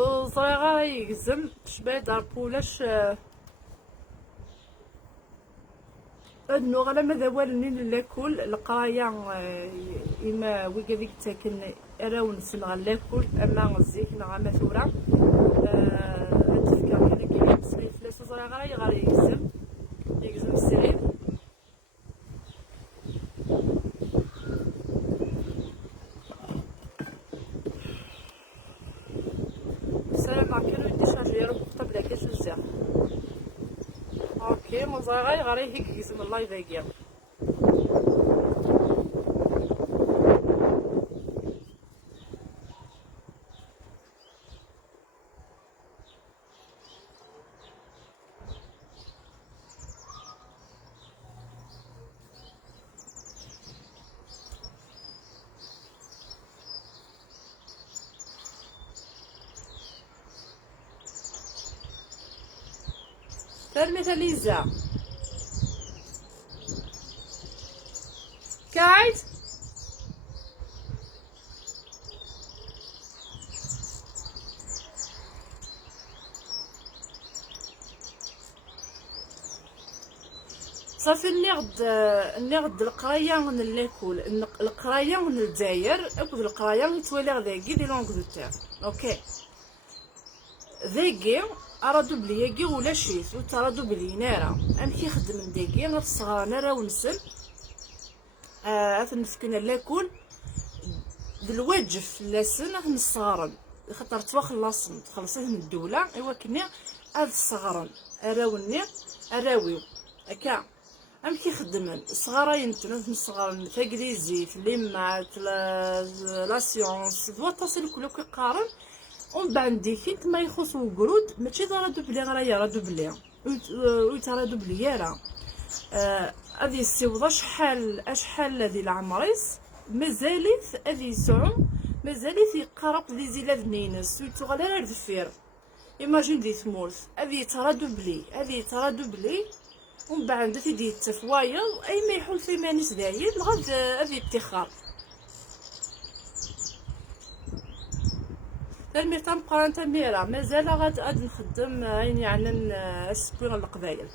وصغيرة يقزم شبايد عرفولاش انو غالا ماذا والنين لاكل القرايه اما ويكا ديك تاكل اراون نسن غالاكل اما الزيك نغا مثورة التفكير كان كاين سميت فلاس صغيرة غير يقزم السرير السلام عليكم ودي شارجيرو قبل كاش بزاف اوكي مزاغي غير هيك يقزم الله يبارك. ترمي ليزا قاعد صافي نغد القرايه من الاكل القرايه من الجزائر اكد القرايه نتولي غداكي دي لونغلتير اوكي ذاكي ارادو بلياكي ولا شيت وترادو بلينارا ام كيخدم داكي غير الصغار راه ونسل نسكن لاكل دلواجف لاسن من الصغارن خاطر تواخلصن تخلصيه من الدوله ايوا كني هاد الصغارن اراوني اراويو هكا ام كيخدمن الصغارين تنوت من الصغار في انجليزي في ليمات لا سيونس فواطاسي كل كيقارن ومن بعد ديك ما يخص القرود ماشي رادو بلي غرايا رادو بلي ويترادو بلي راه هذه السيوضه شحال هذه العمريس مازالت هذه يسعو مازالت يقرب لي زيلاد نينس ويتغلى على الدفير ايماجين دي ثمورث هذه ترادو بلي ومن بعد تيدي التفوايض اي ما يحول في مانيس داير لغد هذه ابتخار الميتام قرانتا ميرا مازال غاد نخدم يعني السبوع القبايل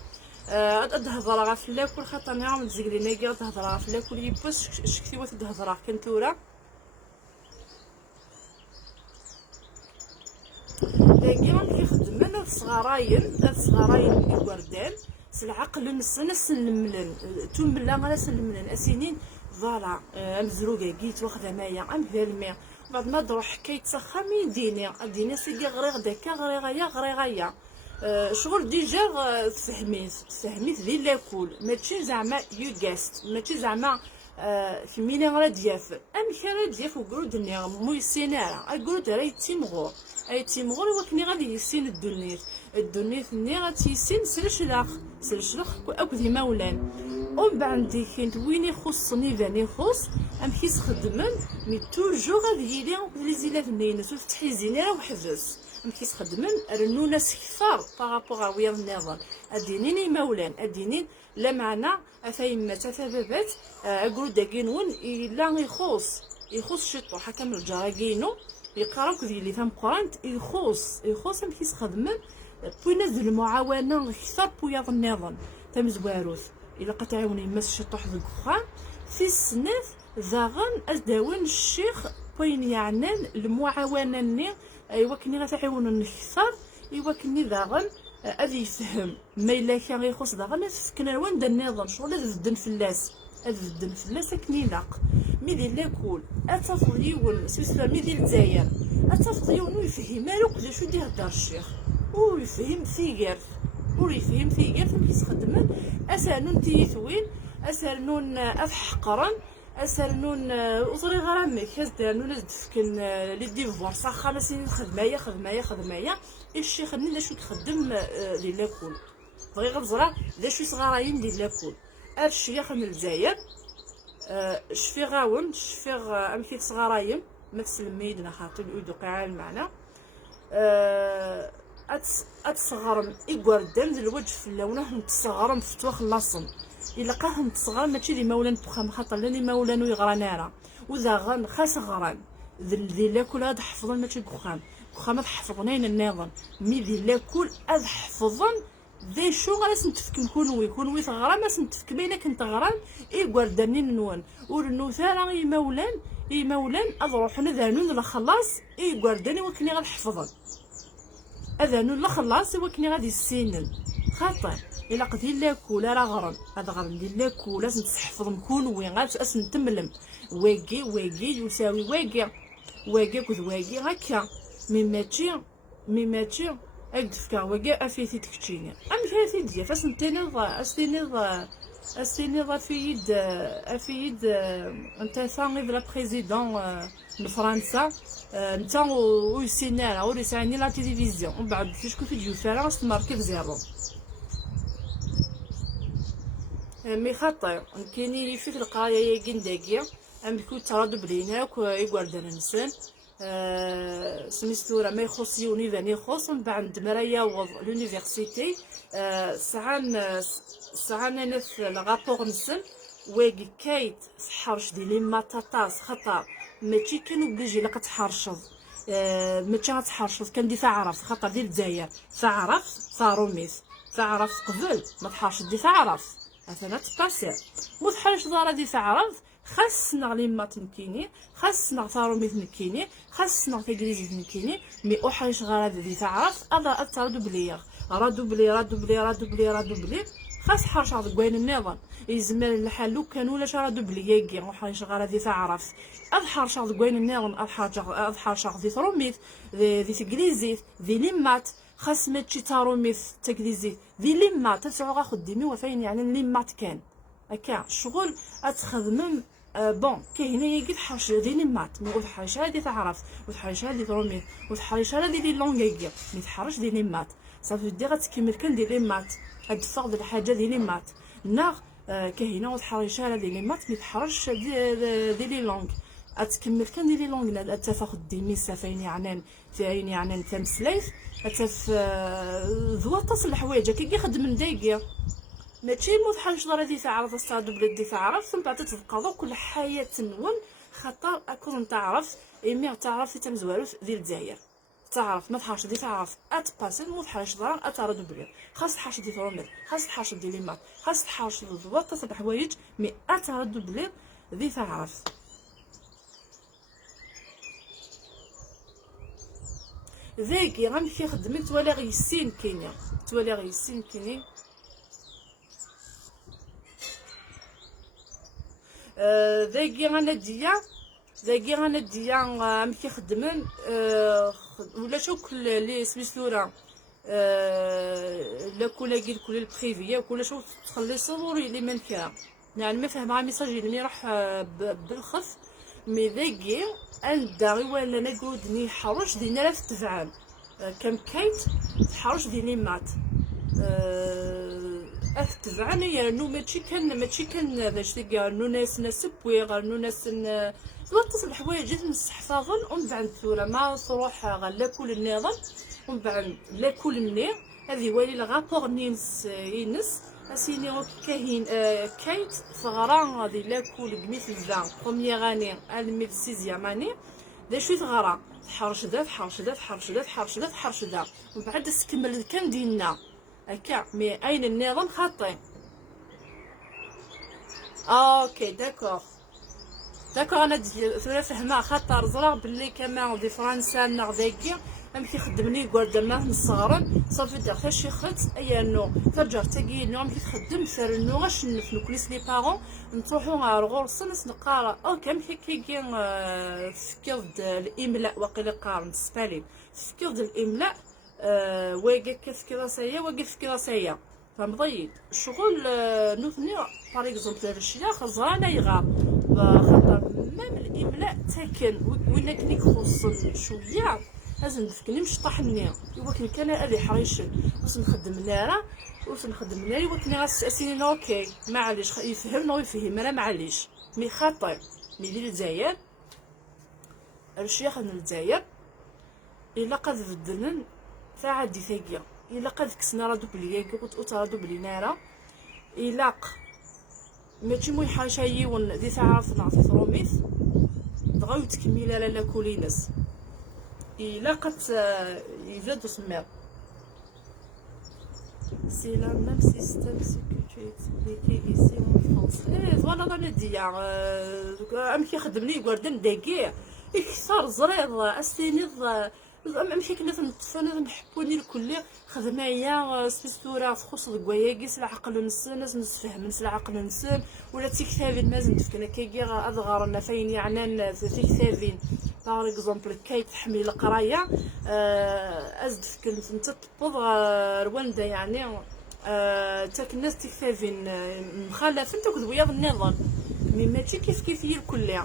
غاد هضره غا في لاكل خاطر نعم تزقلي غاد هضره في لاكل يبس شكتي وات هضره كنت ورا داكي كيخدم انا الصغاراين الوردان العقل نسنا سلملن توملا غا سلملن اسنين فوالا مزروقه كيت واخده مايا ام فالمي بعد ما نروح حكايت سخامي ديني سيدي غري غداكا غري غايا شغل ديجا تفهميت ذي لاكل ماشي زعما يو غاست ماشي زعما في مينا غرا دياف ام كان دياف وقرود ني مو يسينارا القرود راه يتيمغور وكني غادي يسين الدنيت ني راه تيسين سلشلاخ اكو ذي مولان ومن بعد ديك وين يخصني فاني يخص ام كيس خدمن مي توجو غادي يلي لي زيلات نينس وتحيزيني راه وحفظ ام كيس خدمن رنو ناس كثار بارابور ويا النظام ادينيني مولان ادينين لا معنى افايمات افابابات اقول داكينون الا يخص شطو حكم الجراكينو يقراك اللي ثم قرانت يخص ام كيس خدمن بوينات المعاونه كثار بويا النظام تم زواروث الا قتعاوني مس شطوح ذك الخان في السنات ذاغن ازداون الشيخ بين يعنان المعاونه ني ايوا كني غتعاونن كثر ايوا كني ذاغن هذا يفهم ما الا كان يخص ذاغن سكن وين دا النظام شغل الدن فلاس كني لاق ميدي لاكول اتفضيون سوسرا ميدي الجزائر اتفضيون ويفهم مالو كل شو يهدر الشيخ ويفهم ثيقرت كيس خدمن اسالنون تيثوين اسالنون افحقرن اسالنون وصري غرامك هزدانون دفكن لي ديفوار صح انا سيني خدمايه الشيخ ني شو تخدم لي لاكول بغي غزرا لا شو صغاراين ديال لاكول هاد الشيخ من الجزائر شفي غاون شفي امكيت صغاراين ما تسلميدنا خاطر يدو قاعد معنا اتصغرم يقردم د الوجه في اللونه نتصغرم في تواخ لاصن الا قاهم تصغر ماشي لي مولان تخام خاطر لاني مولان يغرى نارا وذا غن خاص غران ذي لاكل هاد حفظا ماشي دخان واخا ما تحفظنين النظام مي ذي لاكل اذ حفظن ذي شو غاس نتفك يكون ثغرا ما نتفك بينك انت غران اي غاردانين نوان ورنو ثارا اي مولان اضروح نذانون لا خلاص اي غارداني وكني غنحفظن اذانون لا خلاص وكني غادي السنن خاطر الا قدي لاكل راه غرن هذا غرن ديال لاكل لازم تحفظ نكون وين غاس اسن تملم واقي يساوي واقي كذ واقي هكا مي ماتشي اك دفكا واقي افيتي تكتشيني ام فيتي ديا فاس نتنض استنض في يد انت ثاني لا بريزيدون لفرنسا نتا ويسينا وريساني لا تلفزيون ومن بعد تشكو في ديوفيرونس ماركي بزيرو مي خاطر كاينين في القرايه كنداكيا ام كنت ترادو بليناك يقعدنا نسن سميتو راه ما يخص يونيفاني يخص من بعد مرايا وض لونيفرسيتي ساعان انا في الرابور نسن واقي كايت تحرش دي لي ماتاطاس خاطر ماشي كانوا بليجي لا كتحرشض ماشي غتحرشض كان دي تعرف خاطر ديال الجزائر تعرف صاروميس تعرف قبل ما تحرش دي تعرف اثنا تباسير مو تحرش دارا دي تعرف خاصنا لي مات نكيني خاصنا ثاروميت نكيني خاصنا تجريزيت نكيني مي اوحاش غير دي تعرف ادا اتردو بليغ رادو بلي خاص حرش هذا كوين النظام يزمر الحال لو كان ولا رادو بلي ياكي اوحاش غير دي تعرف الحرش هذا كوين النظام الحرش دي ثاروميت دي تجريزيت دي لي مات خاص ماشي تاروميت تجريزيت دي لي مات تسعو خدمي وفين يعني لي مات كان هكا شغل اتخدم بون كاين هي قد حاش ديال المات مي وتحرش هادي تعرف وتحرش هادي ترومي وتحرش هادي لي لونغيغ مي تحرش ديال المات صافي دي غتكمل كان ديال المات هاد الفرد الحاجه ديال المات ناغ كاينه وتحرش هادي ديال المات مي تحرش ديال لي لونغ اتكمل كان ديال لي لونغ اتفاق ديمي سافين يعني تمسليت اتف ذو تصل الحوايج كي يخدم دايقيا ماشي متحرش دار هذه تعرف الصاد بلا دي تعرف ثم بعد تتبقى كل حياه نون خاطر اكون تعرف ايمي تعرف تمزوالو ديال الجزائر تعرف ما تحرش دي تعرف اتباسل متحرش دار اترد بلي خاص تحرش دي فرومير خاص تحرش دي ليمات خاص تحرش الضباط تصب حوايج مي اترد بلي دي تعرف ذاكي غنمشي خدمي توالي غيسين كاينين ذاكي غانا ديا مكي خدمن ولا شو كل لي سميتو لا كولاكي كل البريفيه وكل شو تخلي صوري لي من كا يعني ما فهمها ميساج اللي راح بالخف مي ذاكي عندها ولا نقودني حرش دينا لا تفعل كم كايت تحرش ديني مات تزعني يعني ماشي كان باش تلقى انه ناس نسبوي انه ناس توطس الحوايج نستحفظن ومن بعد ثورة ما تروح غلا كل النظام ومن بعد لا كل مني هذه والي لغابور نينس ينس اسيني كاين كايت ثغران غادي لا كل كميت الزان بروميير اني الميد سيزيام اني دا شويه ثغرا تحرش ذا ومن بعد تكمل كان ديالنا هكا مي اين النظام خاطين اوكي داكور انا فهمها خاطر زرا بلي كمان دي فرنسا نغداكي ام كيخدمني يقعد ما نصغرن صافي دار حتى شي خت اي انه ترجع تاكي نو ام كيخدم سير انه غاش نكليس لي بارون نروحو غير غورس نقرا اوكي ام كي فكرت الاملاء واقيلا قارن سبالي فكرت الاملاء واقف كراسيه فمضيد شغل نوثني باغ اكزومبل الشياخ زرانا يغا خاطر مام الاملاء تاكن وين كنيك خص شويه لازم نفكني مش طاحني يوكل كان ابي حريش واش نخدم لها يوكل غاس اسيني اوكي معليش يفهمنا ويفهم انا معليش مي خاطر مي ديال الجزائر الشيخ من الجزائر الا قد بدلن فعادي ثاقيه الا قد كسنا رادو بلي قلت وترادو بلي نارا الا ماشي مو حاشايون ذي تعرف نعطي ثروميث بغاو تكمل لا كولينس الا قد يزاد سمير سي لا ميم سيستيم سي كو تو اكسبليكي ايسي اون فرونس. فوالا راني ديا ام كيخدمني يقردن داكيع يكثر زريض استينيض ماشي كنا تنطفانا نحبوني الكل خدمايا سبيستورا تخص دكواياكي العقل نسن ناس نسفهم العقل نسن ولا تيكتافين مازن تفكنا كيكي اضغارنا فين يعني تيكتافين باغ اكزومبل كي تحمل القرايه ازد فكن تطبض رواندا يعني تاك الناس تيكتافين مخالفين تاك دوياض النظام مي ماشي كيف هي الكل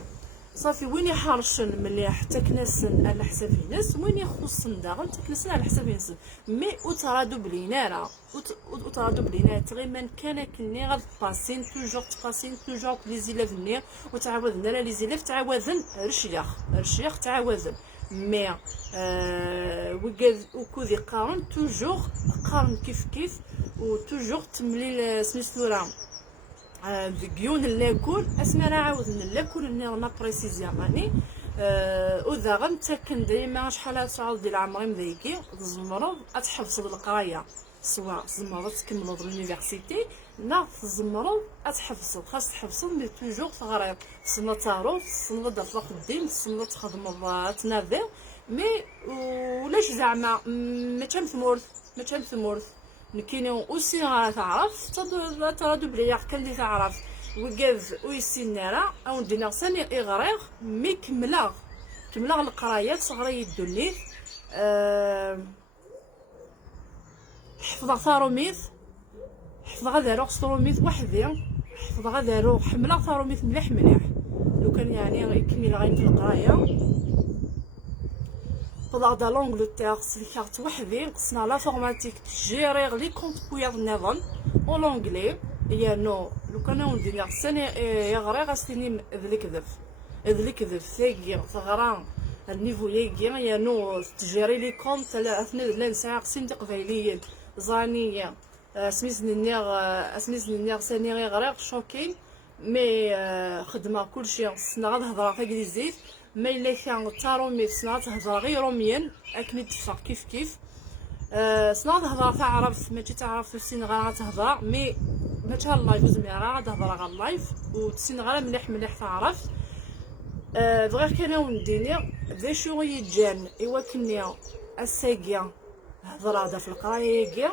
صافي وين يحرشن مليح حتى كناسن على حساب الناس وين يخصن داغن حتى كناسن على حساب الناس مي وترادو بلينا راه وترادو بلينا تغيما كان كني غاد باسين توجور تباسين توجور لي زيلاف ني وتعاودنا لا لي زيلاف تعاودن رشيخ تعاودن مي وكودي قارن توجور قارن كيف وتوجور تملي سميتو راه ديون لاكول اسمع راه عاودنا لاكول اللي رانا بريسيزيا ماني وداغن تاكن ديما شحال تعاود ديال عمري مذيكي تزمرض اتحفظ القرايه سواء تزمرض تكملوا في لونيفرسيتي لا تزمرض اتحفظ خاص تحفظ مي توجور تغري سنه تعرف سنه دافع قديم سنه تخدم تنافي مي ولاش زعما ما تمثمورث كاينين اوسي تعرف ترادو بلي كان اللي تعرف وقاف ويسينارا او ندينا ثاني اغريغ مي كملا القرايه صغري يدوني حفظ ثاروميث حفظ غدا روح ثاروميث وحدي حفظ غدا روح حملا ثاروميث مليح لو كان يعني يكمل غير في القرايه طلع دا لونجلتير سلكارت وحدي قصنا لافورماتيك تجيريغ لي كونت بوياض النظام او لونجلي يا نو لو كان ندير سنه يغري غاستيني ذلك كذب ثاقي ثغران النيفو ياكي يا نو تجيري لي كونت اثنا لا نسعى قسم قبيليين زانيه سميتني النيغ ثاني غير شوكين مي خدمه كلشي خصنا غنهضر انجليزي ما الا كان تارومي سنا تهضر غير روميا اكني تفق كيف سنا تهضر تعرف ماشي تعرف في السين غير تهضر مي ما شاء الله يفوز ميرا تهضر غير اللايف وتسين غير مليح تعرف بغير كان ونديني ذا شو يجان ايوا كني الساقيه هضر هذا في القرايه ياكي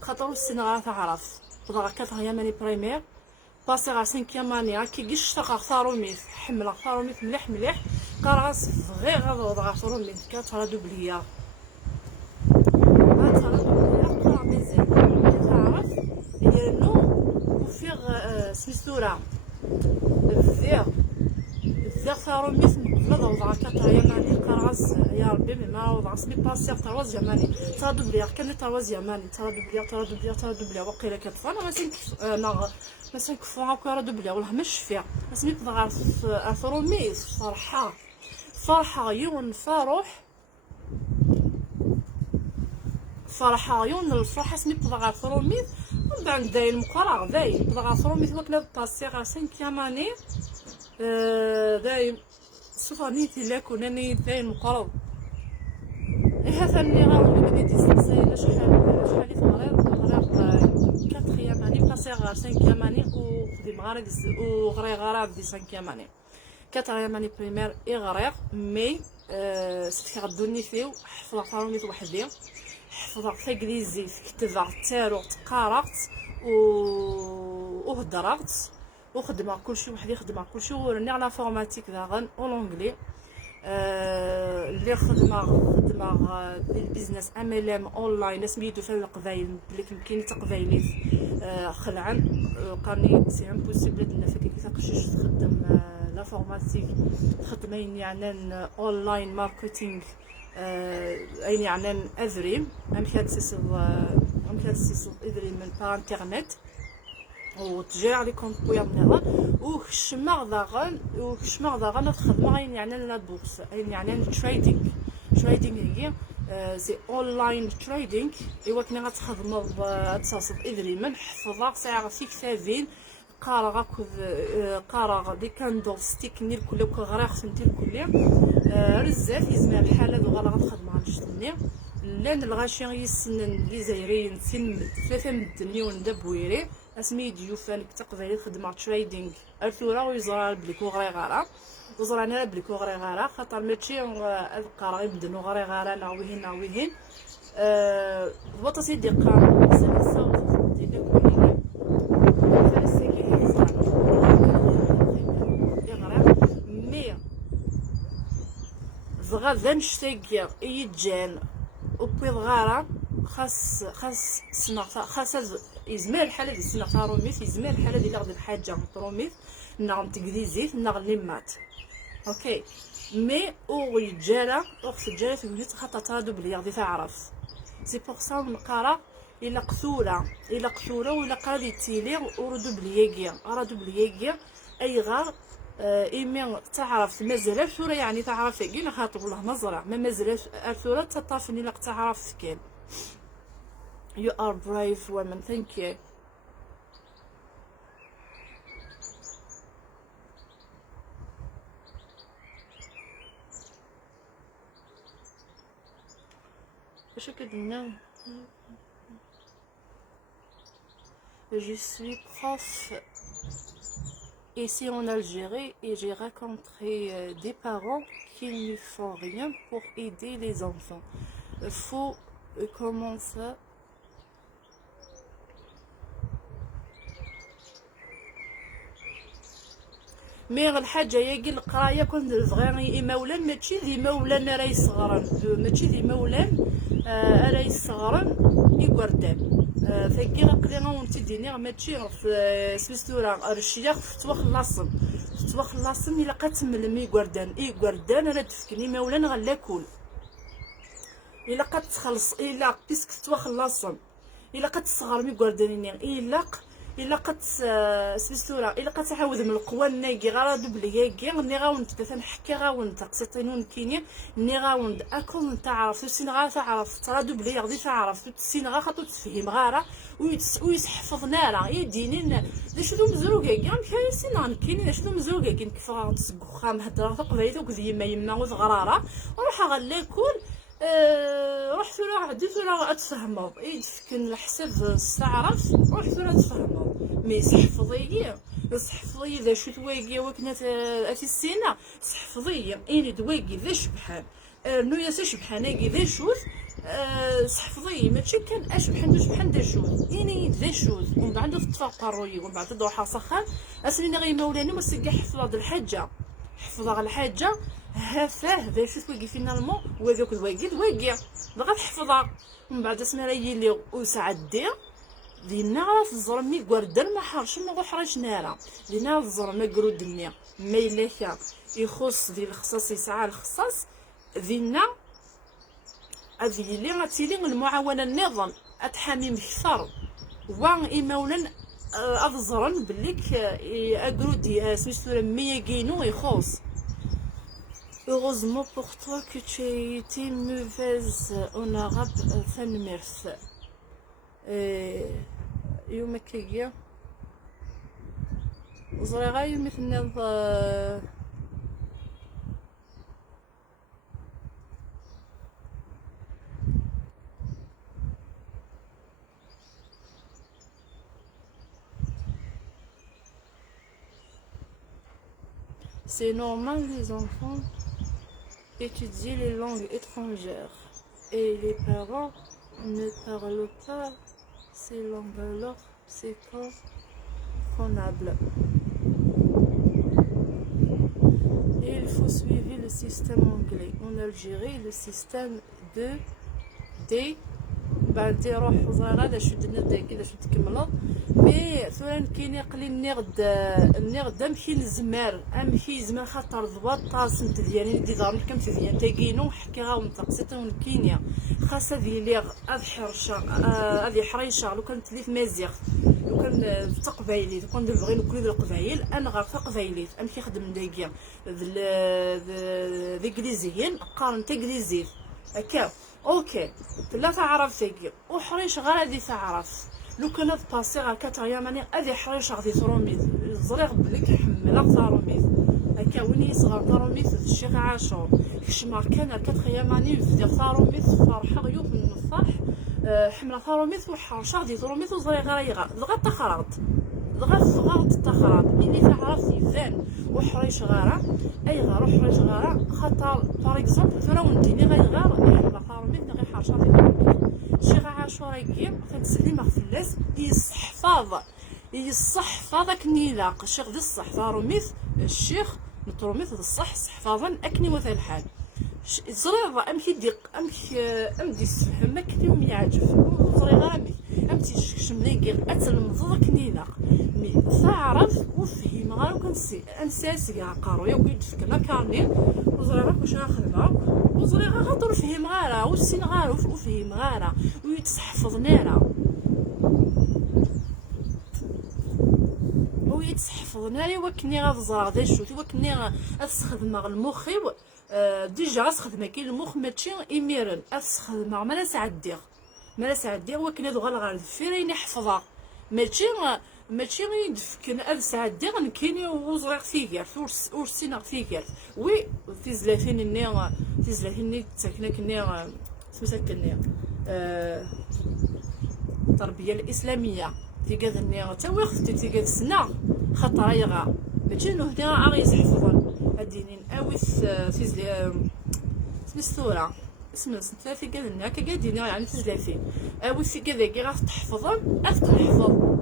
خاطر السين غير تعرف بغا كاتغيا ماني بريمير باسي غا سانكيام اني كي قش تاع ثاروميث حمل ثاروميث مليح قراص غير غا ثاروميث كاترا دوبليا قرا مزيان تعرف يا نو وفيغ سميتورا الذير ثاروميث نقبل وضع كاترا يماني قراص يا ربي ما وضع سمي باسي تروز يماني ترا دوبليا كان تروز يماني ترا دوبليا وقيله كتفانا ما مثلا كفوا هكا راه دوبليا والله ما شفيع اسمي بضغط ثروميث فرحه يون فرحه يون الفرحه اسمي بضغط ثروميث ومن بعد داين مقرع داين بضغط ثروميث وكلا باسي غا 5 اني داين سوفانيتي لاكونني داين مقرض ايه ثاني غاو بديت نستنسى شحال في مريض كاتريام اني باسي غا 5 اني وخدم غير غرا بدي 5 اني كاتريام اني بريمير اغريغ مي سيتي غدوني فيه حفظت ثاروميث وحدي حفظت في انجليزي كتبت تاروت قرات وهضرت وخدمه كلشي وحدي خدمه كلشي وراني على فورماتيك داغن اولونجلي اللي خدمه بالبيزنس ام ال ام اونلاين سميتو في القبايل بلي كاين تقبايلي خلعن قالني سي امبوسيبل انك كيفاش تخدم لا فورماتيك خدمين يعني اونلاين ماركتينغ اين يعني افريم ام كاتسيس افريم من بار انترنت وتجي على كونت بويا منها وكشمع داغن الخدمه يعني لا بورس يعني تريدينغ هي سي اونلاين تريدينغ ايوا كنا غتخدموا تصاصب ادري من حفظه ساعه في كتابين قارغ اكو قارغ دي كاندول ستيك نير كل غراغ فهمتي كل رزاف يزمع الحاله دو غلا غتخدم على نشطني لان الغاشي يسنن لي زايرين سن 3 مليون دبويري اسمي ديوفان تقدري خدمه تريدينغ الثوره ويزرا بلي كوغري غارا وزرانا بلي كوغري غارا خاطر ماشي القرا يبدنو غري غارا ناويهن ناويهن بطا سيدي قام سلسة ديال كل فلسكي مي فغا نشتاقيا يتجان وبيض غارة خاص سنغتا خاص يزمر الحالة ديال سنغتا روميث يزمر الحالة ديال غد الحاجة روميث نغم تقدي زيت نغ ليمات اوكي مي او يتجالا وقت الجالا في البيت خاطر ترادو بلي غادي تعرف سي بوغ سا نقرا الا قثوره ولا قادي تيلي وردو بلياكيا رادو بلياكيا اي غار ايمي تعرف مازال الثوره يعني تعرف كاين خاطر والله نزرع ما مازال الثوره تطافني لا تعرف كاين you are brave woman thank you اش كدنا je suis prof ici en Algérie et j'ai rencontré des parents qui ne font rien pour aider les enfants. Faut comment ça مي الحاجه هي كي القرايه كنت فغي مولان ماشي ذي مولان راه يصغرن ماشي ذي مولان راه يصغرن يقردان فكي غقلي غونتي ديني ماشي في سبيستورا الشيخ تواخلصن الا قتملم يقردان راه تفكني مولان غلا كل الا قد تخلص الا بيسك تواخلصن الا قد تصغر يقردانين الا قد سبيستورا الا قد تعاود من القوى ناكي غا دوبلياكي ني غاوند تنحكي غاوند تقسيطينون كيني ني غاوند اكون تعرف سين غا تعرف ترا دوبلي غادي تعرف سين غا خاطو تفهم غارا ويتحفظنا راه يديني شنو مزروقه كاع مشى سين كاين شنو مزروقه كاين كيف غنتسقخا مهضره تقبيله وكذا يما وزغراره وروح غناكل روح ثورة عدي ثورة اتفهمو يدفكن الحساب تعرف روح ثورة تفهمو مي صحفظيه ذا شو تواقي وكنا في السينة صحفظيه اني دواقي ذا شبحان نويا شبحان اكي ذا شوث صحفظيه ماشي كان اشبحان ذا شوث اني ذا شوث ومن بعد تتفاق الروي ومن بعد دوحة سخان اسمينا غي مولاني وسكا حفظ الحاجة حفظ الحاجة هافاه ذا شو تواقي فينالمون واقي دواقي بغا تحفظها ومن بعد اسمها يلي وسعدي دينا راه الزرمي قردان ما حرش ما حرش نارا دينا الزرمي قرودني ما الا يخص ديال الخصاص يسعى الخصاص دينا هذه اللي غتيلي المعاونه النظام اتحامي مكثر وان ايمولا افزرن بليك اقرودي سميتو 100 كينو يخص. Heureusement pour toi que tu as été mauvaise en arabe تنمرث يوم كيجي وصغيرة يوم مثل C'est normal les enfants étudier les langues étrangères et les parents ne parlent pas ces langues alors c'est comprenable. Et il faut suivre le système anglais en Algérie, le système de بعد يروح صغيرة دا شو دنا داكي دا شو تكملو مي ثوران كاين يقلي النغد امشي للزمار امشي زمان خاطر ضواطاس نت ديالي دي دار كم تديان تاكينو حكي غاون تقسيطون كينيا خاصة ديالي هاد حرشة هادي حريشة لو كانت لي في مازيغ لو كان في تقبايلي لو كان نبغي نكون ذا القبايل انا غير تقبايلي امشي خدم داكيا ذي انجليزيين قارن تاكليزيت هكا اوكي لا تعرف تاكي وحريش غير هادي تعرف لو كان هاد باسي غا كاتايا ماني ادي حريش غادي تروميت زريغ بليك حمل تروميت هكا وين يصغر تروميت الشيخ عاشور كشما كان الكاتخيام ماني في تروميت فرحه غيوب من الفرح حمله تروميت وحرشه غادي تروميت وزريغ رايغا دغا تخرط دغا تخرط اللي تعرف يفان وحريش غارة اي غارة حريش غارة خاطر باغ اكزومبل فراون ديني غيغار يحمل تروميت غير حرشه الشيخ عاشور كي كنتسلم فلاس يصحفظ اكنيلاق الشيخ دي الصح تروميث الشيخ نتروميث الصح صحفاظا اكني مثل الحال زرير امشي ديق امدي السفهم كنيوم يعجب زرير امتي شمليكي اتلمض كنيلاق مي تعرف وفهم غير كنسي انساسي عقارو يا ويد فكنا كارنين وزرير واش نخدمها وزرير غادر فهم غيره والسين غيره وفهم غيره ويتحفظنا ويتحفظنا لي وكني غنزرع ذا شوت وكني غنستخدم المخي ديجا غنستخدم كاين المخ ماشي ايميرن غنستخدم ما سعدير وكني دوغا غنفير نحفظها ماشي يدفكن سعدير كاين وزريق فيكير ورسينا فيكير وي في زلافين ني تاكنا كني سمسكني التربيه الاسلاميه في كذا النية تا وقت في كذا السنة خاطر يغا ماشي انه هنا غير يحفظون هادينين اويس في سميتو اسم في كذا النية كقادين يعني تزلافين اويس في كذا كي غتحفظهم تحفظ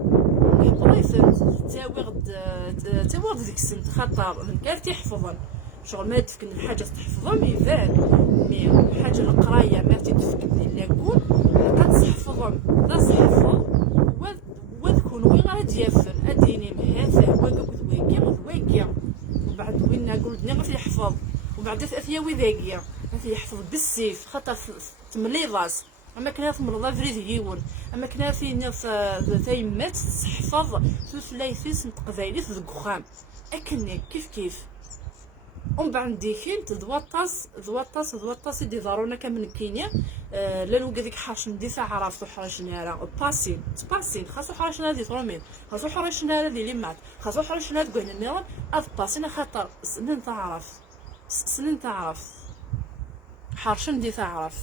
تا وغد ديك السن خاطر من كان تيحفظهم شغل ما تفكن الحاجه تحفظهم يبان مي الحاجه القرايه ما تتفكن الا كون كتحفظهم تصحفظ وذكون وين غادي يفن اديني مهافه واقع وبعد وين نقول دنيا غادي يحفظ وبعد ثلاثيه وذاكيه غادي يحفظ بالسيف خاطر تمليضاس اما كنا تمرض فريد هيون اما كنا في ناس تايمات تحفظ ثلاثيس نتقبايلي في الكخام اكني كيف ومن بعد ديكين ضواطاس يدي ضرونا كامل كينيا لانو قديك حاش ندفع عرفتو حرشنا راه باسين خاصو حرشنا دي ترومين خاصو حرشنا دي ليمات خاصو حرشنا تقول لنا اف باسين خاطر سنين تعرف حرشن دي تعرف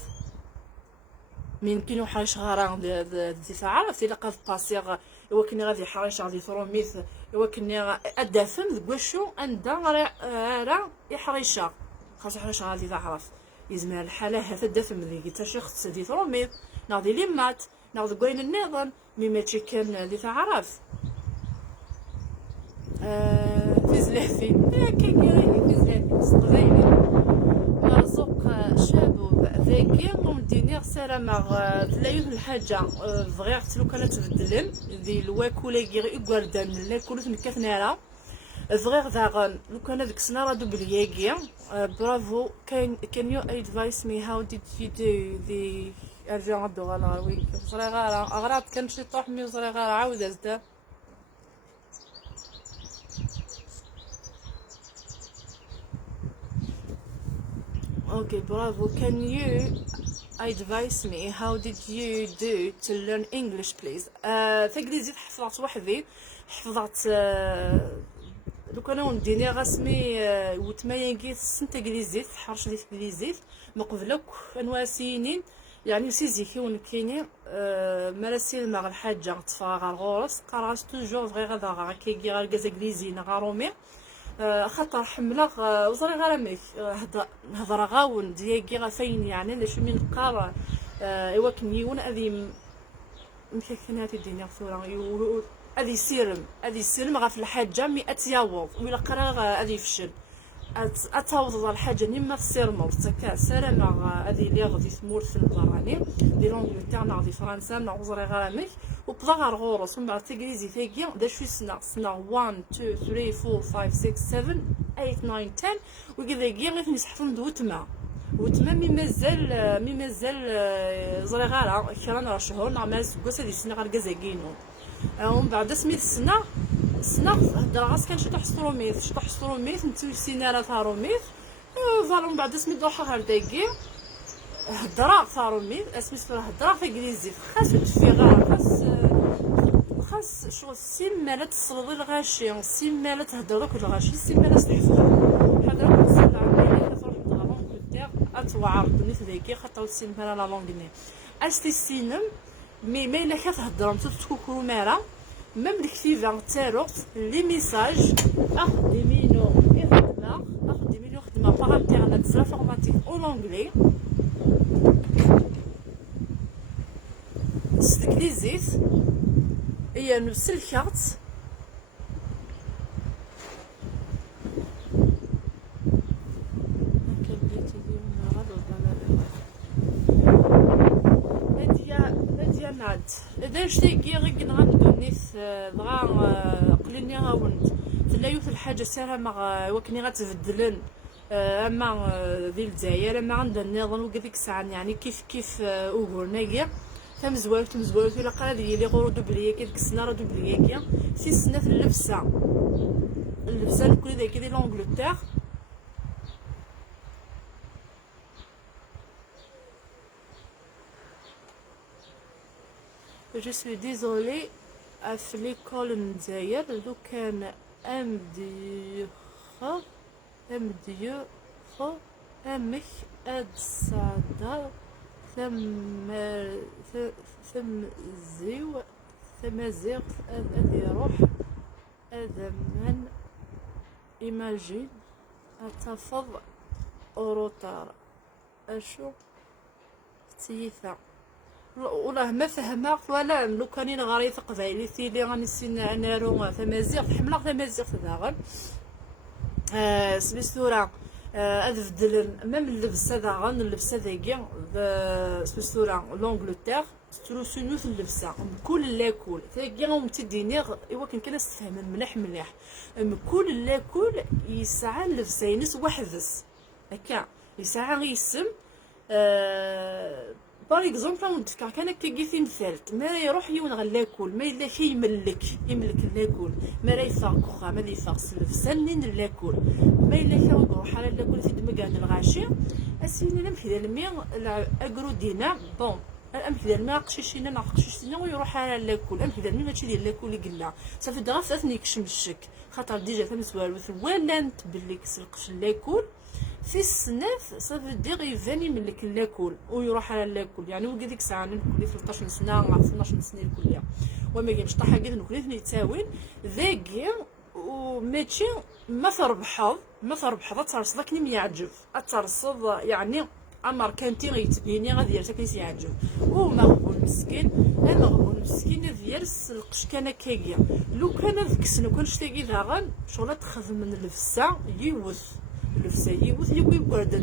من كينو حرش غاران دي تعرف الا قاد باسيغ وكني غادي حرش غادي تروميث وكني ادافن كواشو اندا راه يحريشا خاصو حرش غادي تعرف يزمر الحاله هذا دافن ملي تا شخص دي تروميث ناضي ليمات ناضي كوين النظام مي ماشي كان اللي تعرف في زلافين كاين في زلافين صغيرين مرزوق شابو ذاكي ومديني سلامة تلايوه الحاجة فغير لو كانت تبدلن ذي الواكولة غير إقواردان اللاكولة مكاثنا راه فغير ذاغن لو كان ديك السنة راه دوبلياكي برافو can you advise me how did you do the ارجع عبدو غالا وي صغيرة أغراض كان شي طوح مي صغيرة عاود أزدا Okay, bravo. Can you advise me how did you do to learn English, please? تانجليزي حفظت وحدي حفظت لو كانوا نديني رسمي وتماينكي سنت انجليزيت حرش ديال انجليزيت ما قبلك انواع سنين يعني سيزي كيون كاينين مراسيل مع الحاجه تفاغ الغورس قراش توجور فغي غدا كيجي غير كاز انجليزي نغارومي خاطر حمله وصري غير ميك هضره غاون ديالي غفين يعني لاش من قرا ايوا كنيون هذه مشكنات الدنيا صوره هذه سيرم غا في الحاجه 100 ياوض ولا قرا هذه يفشل اتاوض الحاجه نما في السيرمور تاكا سلامه هذه اللي غادي تمور في البراني دي لونجلتير ناضي فرنسا نعوزري غير ميك وبدا غير غورس ومن بعد تانجليزي ثاقي دا شوي سنا 1 2 3 4 5 6 7 8 9 10 وكذا كي غير نسحفهم دوتما مي مازال زري غير كرا شهور نعمل سكوس هذه السنه غير كازاكينو ومن بعد سميت السنه هضر غاس كان شي طح ستروميث نتو سيناره ثاروميث فوالا من بعد سميت دوحه غير داكي هضره ثاروميث اسميت هضره في انجليزي خاص تفي غير خاص خاص شغل سيمانه تصلي الغاشي، سيمانه تهضر دوك الغاشي، سيمانه تحفظ حضرتك تصلى عليها كتروح تهضر لونجلتير اتوعرضني ذيكي خاطر سيمانه لا لونغني استي سينم مي الا كتهضر تكون مارا ميم الكتيبه تاروت لي ميساج اخدمينو خدمه باغ انترنت زافورماتيك او لونغلي تستكليزيت هي نفس الكارت إذا شتي غير غندونيت بغا قلني غاوند تلايوث الحاجة ساها ما وكني غتبدلن اما ذي الجزائر اما عندنا النظام وكذيك الساعه يعني كيف اوغورناكيا تمزوالت ولا قال لي غورو دوبليا كي ديك السنه راه دوبليا كي سي سنه اللبسه الكل داك ديال لونجلتير. Je suis désolée في ليكول الجزائر لو كان امك اد صادا ثمازيغ اد يروح ادمان ايماجين اتفض اوروتار اشو تيثا والله ما فهمت ولا لو كان غاري تقبايلي تيلي غاني سينا نارو تمازيغ حملاق تمازيغ تداغن سبيستورا ادفدل ميم اللبسه داغن اللبسه ذاكي سبيستورا لونجلتير تروسونو في اللبسه كل لاكول ذاكي غومتديني ايوا كان استفهم مليح كل لاكول يسعى اللبسه ينس وحدس هكا يسعى غيسم باغ اكزومبل نتفكر كان كيجي مثال ما يروح يون غلاكول ما الا كيملك اللاكول ما راه يفاق كوخا ما يفاق سنين اللاكول ما الا كيروح على اللاكول في دمكان الغاشي اسيني لم كذا المي اكرو دينا بون ام كذا المي قشيشينا ناقشيشينا ويروح على اللاكول ام كذا المي ماشي ديال اللاكول قلنا صافي دغا فاتني كشم الشك خاطر ديجا تمسوالوث ولا نت باللي كسلقش اللاكول في السناف صافي دير يفاني ملك اللاكول ويروح على اللاكول يعني وكا ديك الساعه نكولي 13 سنه مع 12 سنه الكليه وما كاينش طاحه كاع نكولي ثني تاوين ذاكي وماشي ما تربحض ترصد كني ما يعجب ترصد يعني امر كانتي غيتبيني غادي يرتكليس يعجب ومغبون مسكين ديالس القش كان كاكيا لو كان ذاك السنه كان شتاكي داغن شغله تخدم من اللبسه يوث اللبسه يوث يكوي بردن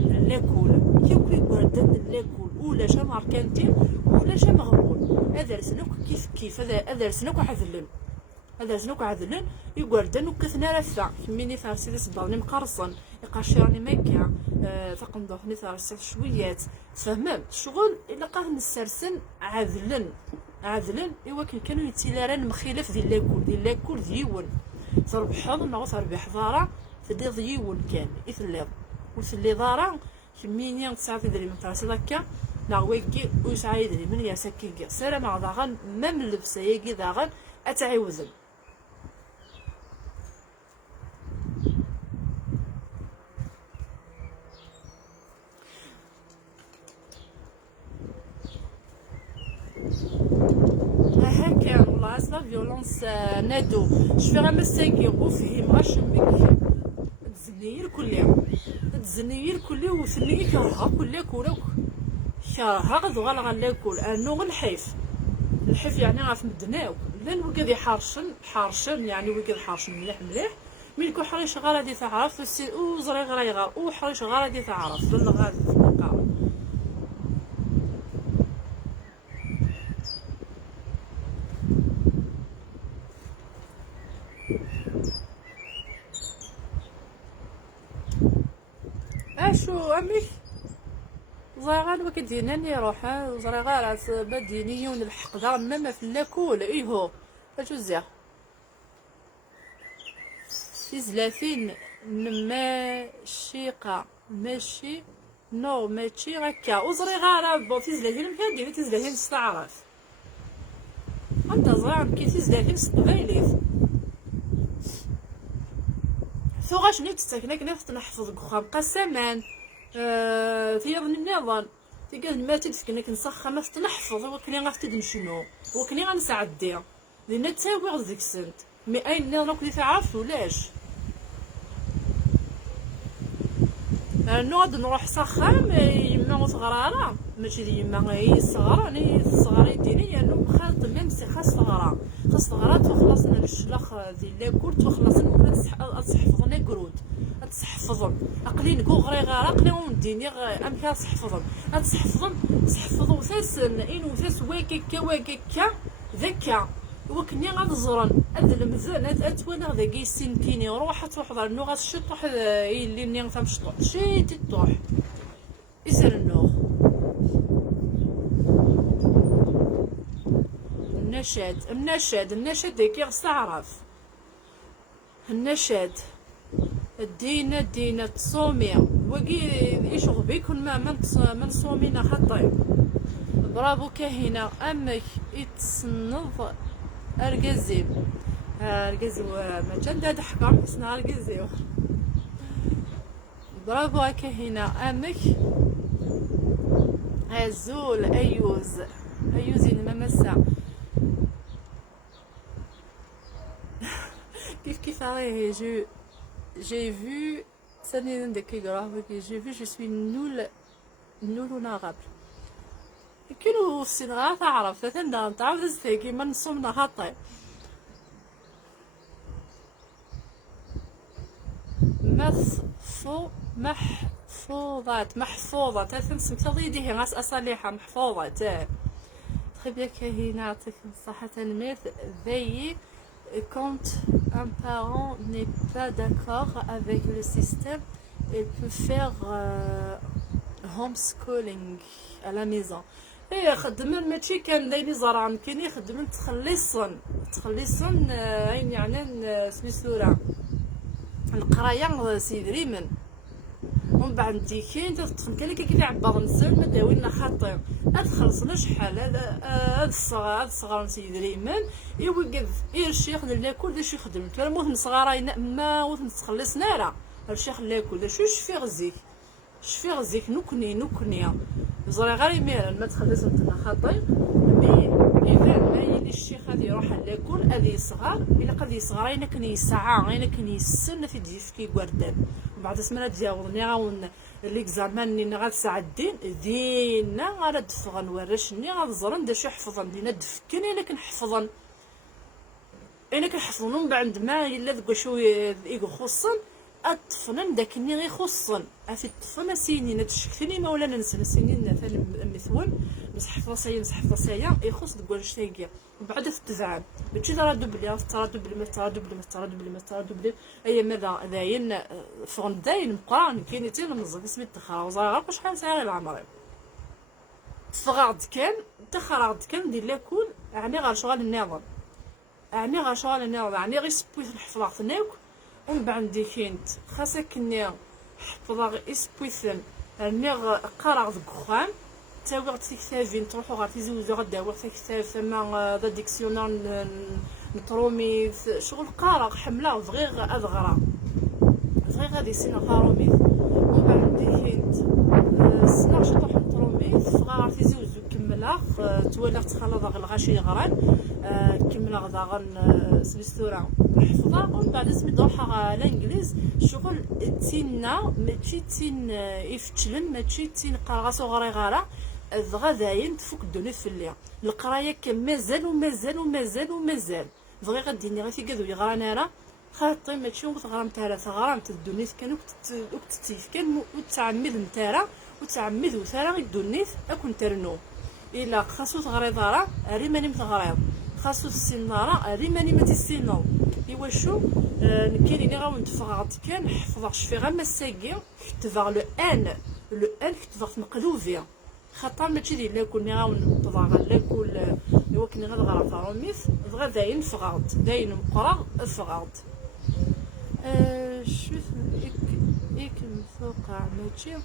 اللاكول ولا شا ماركانتين ولا شا مغبون هذا رسنوك كيف هذا رسنوك عذلن يقردن وكثنا رفع كميني ثارسي صداوني مقرصن يقاشرني مكة تقنضوخني ثارسي شويات تفهمم شغل الا قاه نسرسن عذلن ايوا كانوا يتيلاران مخيلف ديال اللاكول ديون تربحض نغوص ربح ضارع تدي ضيون كان يثليض وثلي ضارع كميني تسعة دري من ثارسي دكا ناويكي ويسعى يدري من ياسكي سلام مع ضاغن مام اللبسه يجي ضاغن اتعوزن هكا والله اسمها فيولونس نادو شفي غير مساكي وفهم غاشمك تزنيير كلي وثني كرهها كلي كوروك كرهها غدو غالا غنلاكل انو غنحيف يعني غاف مدناو لان وكذا حارشن يعني وكذا حارشن مليح ملي كون حريش غير غادي تعرف وزري غير يغار وحريش غير غادي تعرف لا غادي تبقى اشو امك زريغان وكديناني يروح زريغان بدينيون الحق دار ماما في اللاكول ايهو اجوزيا في زلافين ماشي هكا وزريغان بون في زلافين كندير في زلافين تستعرف انت تزرع كيتي زداتي سقبايليت ثوغاش نيت تستكنا كنا تنحفظ كخام قسمان في النظام تيقال ما تدفكنا كنسخ ما تنحفظ وكني غافتي نشنو وكني غنسعدي لان تساوي غزيك سنت مي اين نظام كنت تعرف ولاش نوض نروح سخام يما صغرارة ماشي ديما هي الصغار ني الصغار يديني يعني خاص ميم سي خاص صغرا خاص صغرا تخلصنا الشلاخ ديال لاكور تخلصنا ولا تصحفظنا كرود تحفظهم اقلين كوغري غير اقليهم ديني ام كاع تحفظهم تحفظوا ثاس انو ثاس واكيكا ذكا وكني غنزرن هاد المزان اتوانا ذاكي السن كيني روح تحضر نو غتشطح اللي ني غتمشطح شي تطوح يسر النوغ النشاد داكي غستعرف النشاد الدينا تصومي وكي يشغل بيكون ما نصومينا خطيب برافو كاهنه امك يتصنف ارجزي ما كان داد حكام حسنا ارجزي برافو كاهنه امك azul ايوز ما مسا كيف راهي j'ai vu ça n'est de que grave que j'ai vu je suis nul وناغب كيلو السنغا تعرف ثلاثة تعرف زتاكي ما نصومنا خطي محفوظة تنسم تضيديه غاس أصاليحة محفوظة très bien كاهنة يعطيك الصحة تنمير ذي quand un parent n'est pas d'accord avec le système il peut faire homeschooling à la maison خدمن ماشي كان دايني زرعن كاين خدمن تخلصن عين يعني سميتو القرايه سيدري من ومن بعد ديكين تدخل كي عبر نسال ما داوينا خاطر ادخلصنا شحال هذا الصغار سيدري من يوقف الشيخ لا كل داش يخدم ترى موت صغار ما موت تخلصنا راه الشيخ لا كل داش شفي غزيك نكني زري غير يمير ما تخلص نتنا خاطر مي اذا ما يلي الشيخ غادي يروح لاكل هذه صغار الا قد يصغر اين كان يسعى اين كان يسن في ديفكي وردان وبعد سمانه تجاوبني غاون ليكزامان ني غتسعدين دينا غندفغ نورشني غنزرن داش يحفظن دينا دفكني الا كنحفظن من بعد ما الا ذاك شو يخصن الطفلان داك اللي غيخصن في الطفل سينين تشكتني مولانا نسن سنين مثلا مثول مسحف راسيا يخص تقول شتاقيه وبعد تتزعم ماشي ترادو بلي اي ماذا داين فون داين مقران كاين حتى المزق سميت تخرا وزرا شحال ساعه غير عمري تخرعت كان دير لاكل يعني غير شغال النظام يعني غير سبويت الحفظه تناك ومن بعد ديكينت خاصك ني حفظا اسبويثن ني قرا دكخان تاوغ تكتافين تروحو غير تيزوزو غداوغ تكتاف ثما ذا ديكسيونار نترومي شغل قرا حمله فغير ادغرا فغير غادي سينا قارومي ومن بعد ديكينت سنا شطح نترومي فغا تيزوزو كملا تولا تخلط غير الغاشي غران كملا غدا سميستورا حفظا ومن بعد سميت نروح الانجليز شغل تينا ماشي تين يفتشلن ماشي تين قرا صغري غالا دغا داين تفوك الدنيا في الليل القرايه كان مازال بغي غديني غير في كادو يغرانا راه خاطي ماشي وتغرام تاع غرام الدنيا كان وكتتيف كان وتعمد نتارا وتعمد وثارا الدنيا اكون ترنو الا خاصو تغريض راه ري ماني متغريض خاصو السن راه ري ماني ما تسينو ايوا شو كاين اللي غاون تفغط كان حفظش في غير مساكي كتفغ لو ان كتفغ مقلوبيه خاطر ماشي ديال لاكل مي غاون تفغ لاكل ايوا كني غير غرا فاروميث بغا داين فغط داين مقرا فغط شوف اك مفوقع ماشي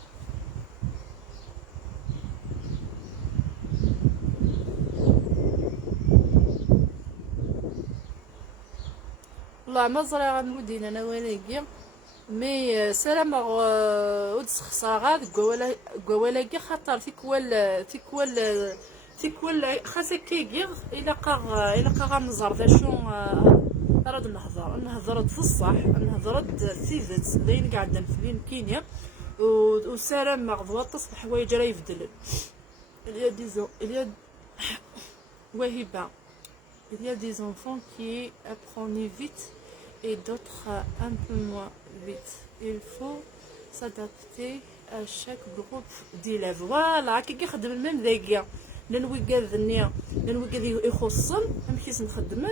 والله ما زرا غنودين انا ولاكي مي سلام ود خصاغا كوالاكي خاطر تيكوال خاصك كيغ الا قا غنزر ذا شو راه نهضر في الصح نهضر تيفت داين قاعده في كينيا وسلام غضوات تصبح حوايج راه يبدل وهبه. Il y a des enfants qui apprennent vite et d'autres un peu moins vite. Il faut s'adapter à chaque groupe d'élèves. Voilà, كي كيخدم الميم ذاكيا لنوكاد يخصن كيس نخدم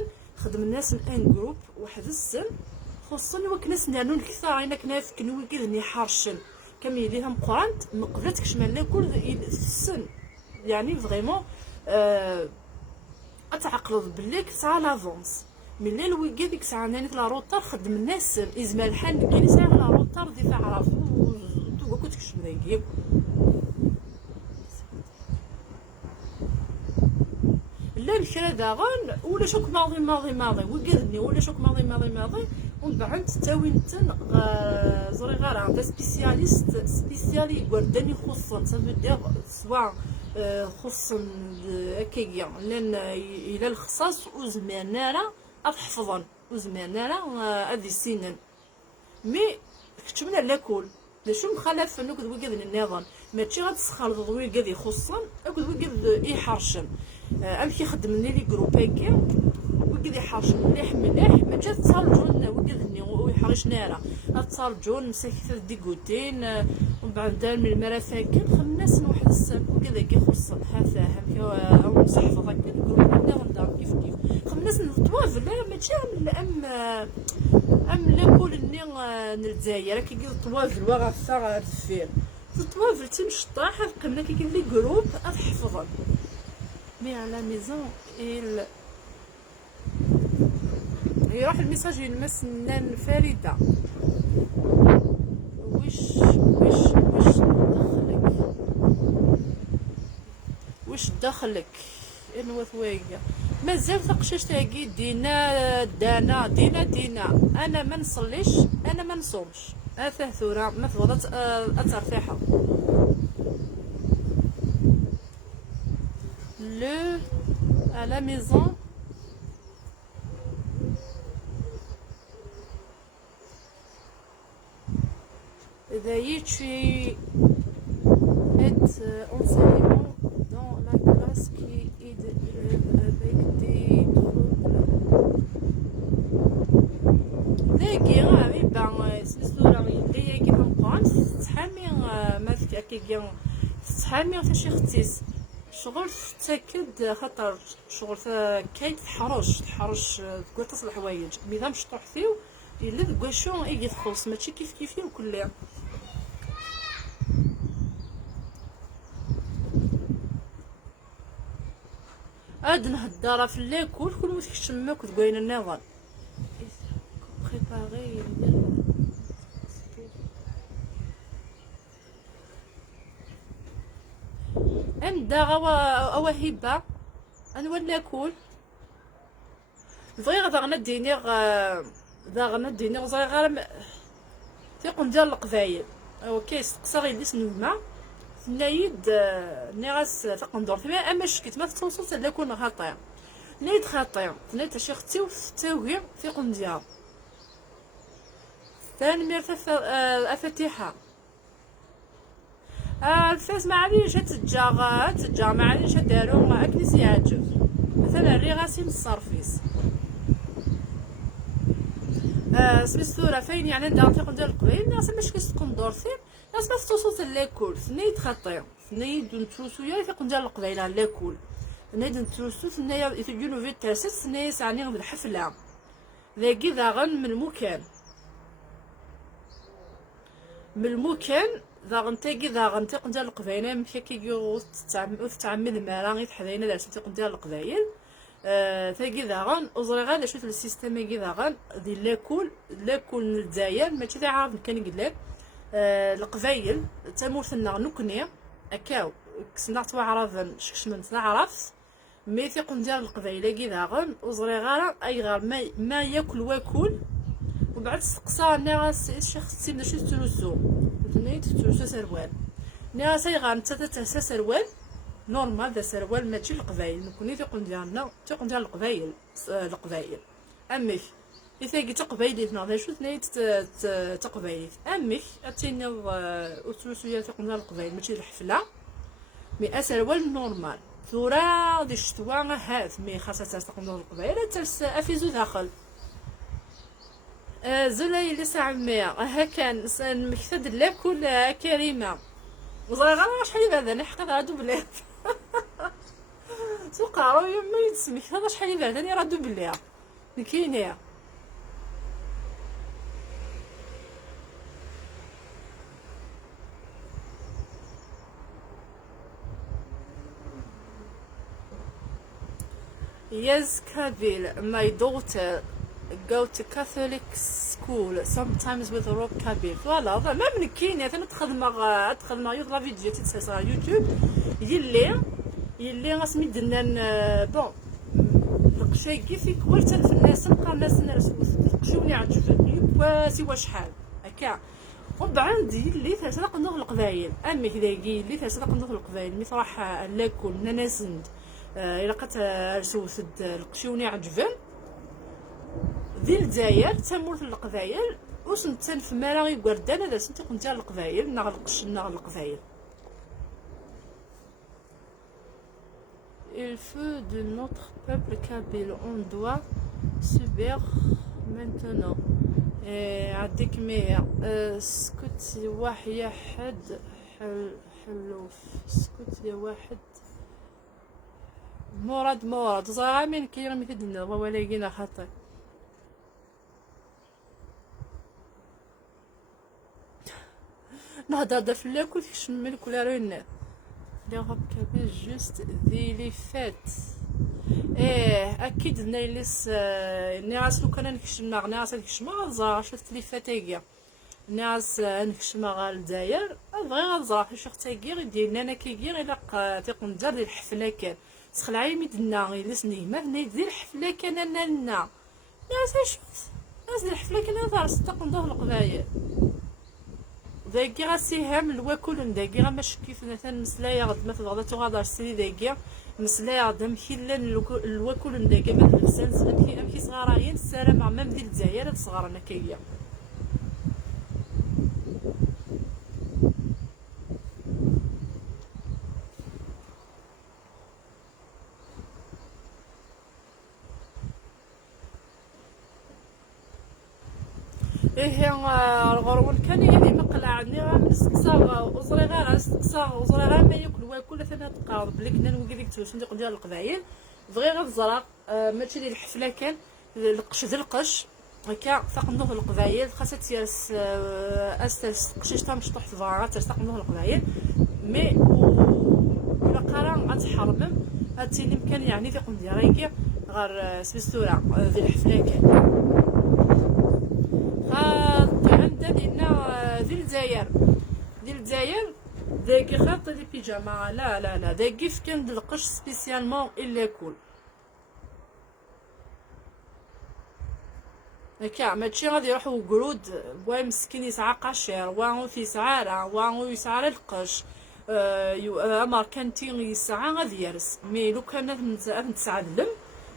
الناس ان جروب واحد السن خصن وكناس نانو الكثار انا كناف كنوكاد ني حارشن كامل ليهم قرانت مقبلتك شمال كل في السن يعني فريمون اتعقلض بليك ساعه لافونس من الليل ويكي ديك ساعه نانيت لا روطار خدم الناس ازمال الحال كاين ساعه لا روطار دي تعرف تو كنت كشم داكي لا الكرا داغن ولا شوك ماضي وكادني ولا شوك ماضي ومن بعد تاوينتن زوري غير عند سبيسيالي ورداني خصن سافو سواء خصن هكايا لان الى الخصاص وزمانا حفظا وزمانا هذه سنين مي كتبنا لاكل شو مخالف انك وكاد النظام ماشي غتسخر ضوي كاد يخصن اكو وكاد يحرشن امشي خدمني لي جروب هكا وكاد يحرشن مليح ما جات تصالجون وكاد ويحرش نارا تصالجون مسكت ديكوتين ومن بعد من المرافاكن خمناس واحد الساب وكذا كيخصن فاهم او صحفه هكا جروب ندار كيف خمناس نطواف لا ماشي ام لا كولني نلزاير كي طواف الواغا ثار الفير طواف تنشطاح قمنا كي لي جروب حفظا مي على ميزون يروح الميساج يلمس نان فريده وش دخلك انو ثوايا مازال تقشش تاكي دينا انا ما نصليش انا ما نصومش اثه ثوره ما فضلت اترفيحه لو à la maison d'ailleurs tu es enseignement dans la classe qui est avec des troubles داكي غامي بان سمسولا اللي كي نقرا تحامي ما كي تحامي تا شي ختيس شغل تاكد خاطر شغل كاين تحرش تقول تصلح حوايج ميدا مش طوح فيه الا كواشو اي تخلص ماشي كيف وكل عاد نهضر في لاكل كل ما تكشمك وتقولين النظام بريباري امدا غوا هبه انا ولا ناكل بغي غدا غنديني زي غير تيقون ديال القبايل اوكي استقصا غير نوما نايد نيغاس تقندور ثما اما شكيت ما توصلت لا كون خطير نايد خطير نايد شي اختي وتاوي تيقون ديال ثاني ميرتا الفاتحه الفاس ما عاديش تتجا ما عاديش دارو اكنيس يعجب مثلا الريغاسي الصرفيس سميتو فين يعني دار تيقول ديال القبيل الناس ماشي كتكون دور فين ناس ما توصلت لاكل ثنيد خطير ثنيد نتروسو يا تيقول ديال القبيله لاكل ثنيد نتروسو ثنيا في جنوب التاسس ثنيا سعني بالحفله ذاكي ذاغن من المكان ذاغن تيقون ديال القبايله مشى كيجيو تتعمد المرا غير تحدينا داك تيقون ديال القبايل تاكي ذاغن وزري غير شوف السيستم كي ذاغن ديال لاكل الجزائر ماشي عارف كان قلاب القبايل تمورثنا نكني هكاو كسنا توعرف شكشمنت عرفت مي تيقون ديال القبايله كي ذاغن وزري غير اي غير ما ياكل واكل وبعد سقساني الشيخ ختي ماشي تتروسو تنيت تتروسو سروال ني سايغا نتا تتهسا سروال نورمال دا سروال ماشي القبايل نكوني تيقون ديالنا تيقون ديال القبايل امك إذا تقبايليت ناضي شو ثنيت تقبايليت امك اتيني وتروسو تيقون ديال القبايل ماشي الحفله مي اسروال نورمال ثورا دي الشتوى هاث مي خاصها تقون ديال القبايل ترس افيزو داخل زلايلي ساعمي ها كان مكتد لاكل كريمه وصغيره شحال بعدا انا حقيقه راه دوبليها سوق راه يما يتسمي هذا شحال بعدا انا راه دوبليها كاينه Yes, Kabil, my daughter go to Catholic school sometimes with Rob Kabil. Voilà, même كاين انا تخدم يغلا فيديو تتسال على يوتيوب يلي اسمي دنا بون القشايكي فيك ورث الناس نلقى الناس القشوني عجبني وسوا شحال هكا وبعد اللي تسرق نوغ القبايل امي كذاكي اللي تسرق نوغ القبايل مي صراحه لاكل ناسند الا قات سوسد القشوني عجبن ذي الجزائر تمورت القبايل واش نتن في مراغي قردان هذا سنتي كنت ديال القبايل نغلقش القبايل il faut de notre peuple kabyle on doit subir maintenant عندك مي سكت واحد حلوف سكت يا واحد مراد صراحه من كاين مثل ولكن خطر نهضر في لاكل يشمل كل رينا لي روب كابيل جوست ذي لي فات اكيد نايلس ناس لو كان نكشمنا ناس نكشمنا زار شفت لي فاتاكيا ناس نكشمنا غا الجزائر بغي غنزرع في شيخ تاكير ديالنا انا كيكير الا تيقون دار ديال الحفله كان سخلعي ميدنا غير سنيمه ديال الحفله كان انا لنا ناس شفت ناس ديال الحفله كان دار تقون دار القبايل داكي غاسيهم الواكل داكي غا ماشي كيف مثلا مسلايه غد ما تغدا تغادر السري داكي مسلايه غد مكيلان الواكل داكي ما نفسان امكي صغاراين السلام مع مام ديال الجزائر صغارنا كايا إيه الغرور كان يعني مقلعني غنستقصا وزري ما ياكل واكل ثاني تقارب بلي كنا نوقي ديك التوسن ديال القبايل بغي غنزرع ماشي ديال الحفله كان القش ديال القش هكا تقنوه القبايل خاصها تيرس قشيش تمشطح في الفارات تقنوه القبايل مي ولا قرا غتحرمم هاتي الامكان يعني تيقوم ديالك غير سبيستورا ديال الحفله كان عندنا ديالنا ديال الجزائر داكي خاطر لي بيجاما لا داكي كان القش سبيسيالمون الا كول هكا ماشي غادي يروحوا قرود بوا مسكين يسعى قشير واو في سعاره واو يسعى القش ماركانتين يسعى غادي يرس مي لو كان نتسعلم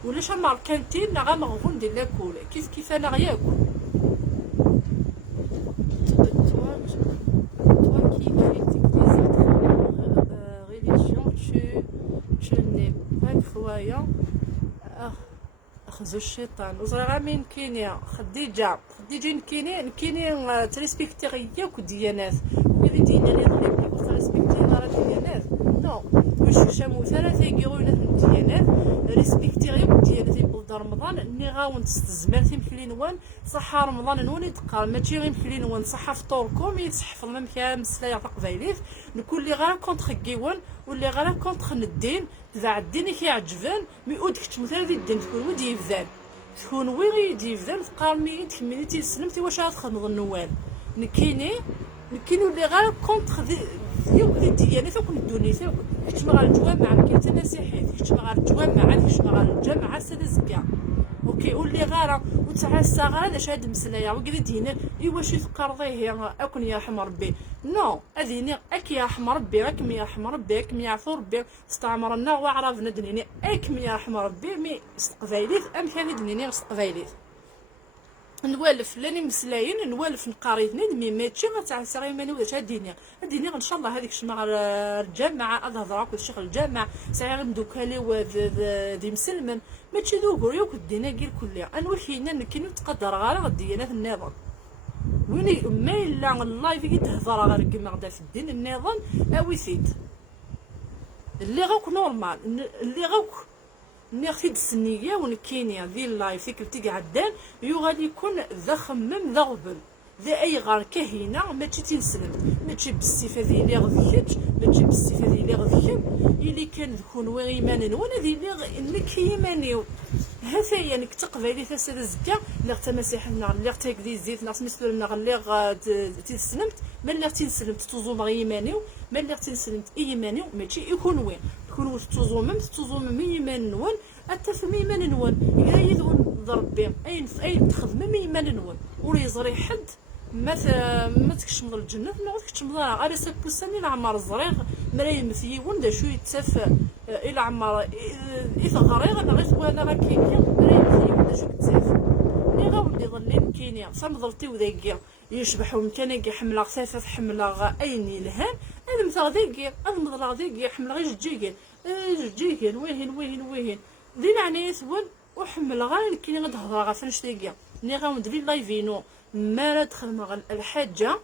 ولاش ماركانتين غا مغفون ديال لاكول كيف انا غياكل croyant اخذ الشيطان وصراحه من كاينه خديجه كاينين تريسبكتي غيا وديانات اللي دينا لي ضريب تريسبكتي راه ديانات نو واش شامو ثلاثه يقولوا ديانات ريسبكتي غيا وديانات يبدا رمضان اني غاون تستزمر تيمكلي نوان صح رمضان نوني تقال ماشي غير يمكلي نوان صح فطوركم يتحفظ ميم كان مسلايه قبايليت نكون لي غير كونتر كيوان واللي غير كونتر الدين تبع الدين كيعجبان مي ودك تموت هذه الدين تكون ودي يفدان تكون وين يدي يفدان تقارني تكملي تسلمتي واش غتخنض النوال نكيني اللي غير كونتر ديال الديانه تكون الدنيا كتجمع الجوامع كاين حتى مسيحيين كتجمع الجوامع كتجمع الجامعه ساده زكا اوكي ولي غاره وتعسى غير اش هاد المسلايه وقريت هنا واش يفكر اكون يا رحم ربي نو اذيني اك يا رحم ربي اكم يا رحم ربي اكم يعفو ربي استعمرنا وعرفنا دنيني اكم يا رحم ربي مي استقبايليت ام كان دنيني استقبايليت نوالف لاني مسلاين نوالف نقاريتني مي ماشي غتعسى غير ماني واش هاديني ان شاء الله هذيك الشمع الجامعه الهضره كل شيء الجامعه ساعه غندوكالي ذي مسلمن ماشي دوكور يوك دينا كير كلها انوحينا نكينو تقدر غير غدينا في النظام ويني ما الا اللايف كي تهضر غير كيما غدا في الدين النظام اويثيت اللي غوك نورمال اللي غوك ناخذ السنيه ونكينيا ذي اللايف فيك تيجي عدان غادي يكون ذا خمم ذا غبل ذا اي غار كهينه ماشي تنسلم ماشي بالصفه ذي اللي غذيت ماشي بالصفه ذي اللي غذيت اللي كان ذكون وغيمان وانا ذي اللي كيمانيو هذا يعني تقبالي تسال الزكاه اللي تمسيحنا اللي تاكدي زيت ناس مسلمنا اللي تسلمت ما اللي تنسلمت توزوم غيمانيو ما اللي تنسلمت ايمانيو ماشي يكون وين كون تزومم يمان نون حتى في ميمان نون يدون ضربي اين تخدم ميمان نون ولا يزري حد ما تكشمض الجنه ما تكشمض غير سبوساني العمار الزريغ مراي مثيون دا شو يتسف الى عمار اذا غريغ انا غير وانا غير كيكيا مراي مثيون دا شو يتسف لي غاودي ظلين كينيا صمضلتي وذاكيا يشبحوا مكان حمله خفيفه حمله اين يلهان انا مثاغ المضرع ذيك حمل غير جيجين وين ذي معني ثون وحمل غير كي غتهضر غا فاش ذيك ني غاوندري لايفينو ما لا تخدم الحاجه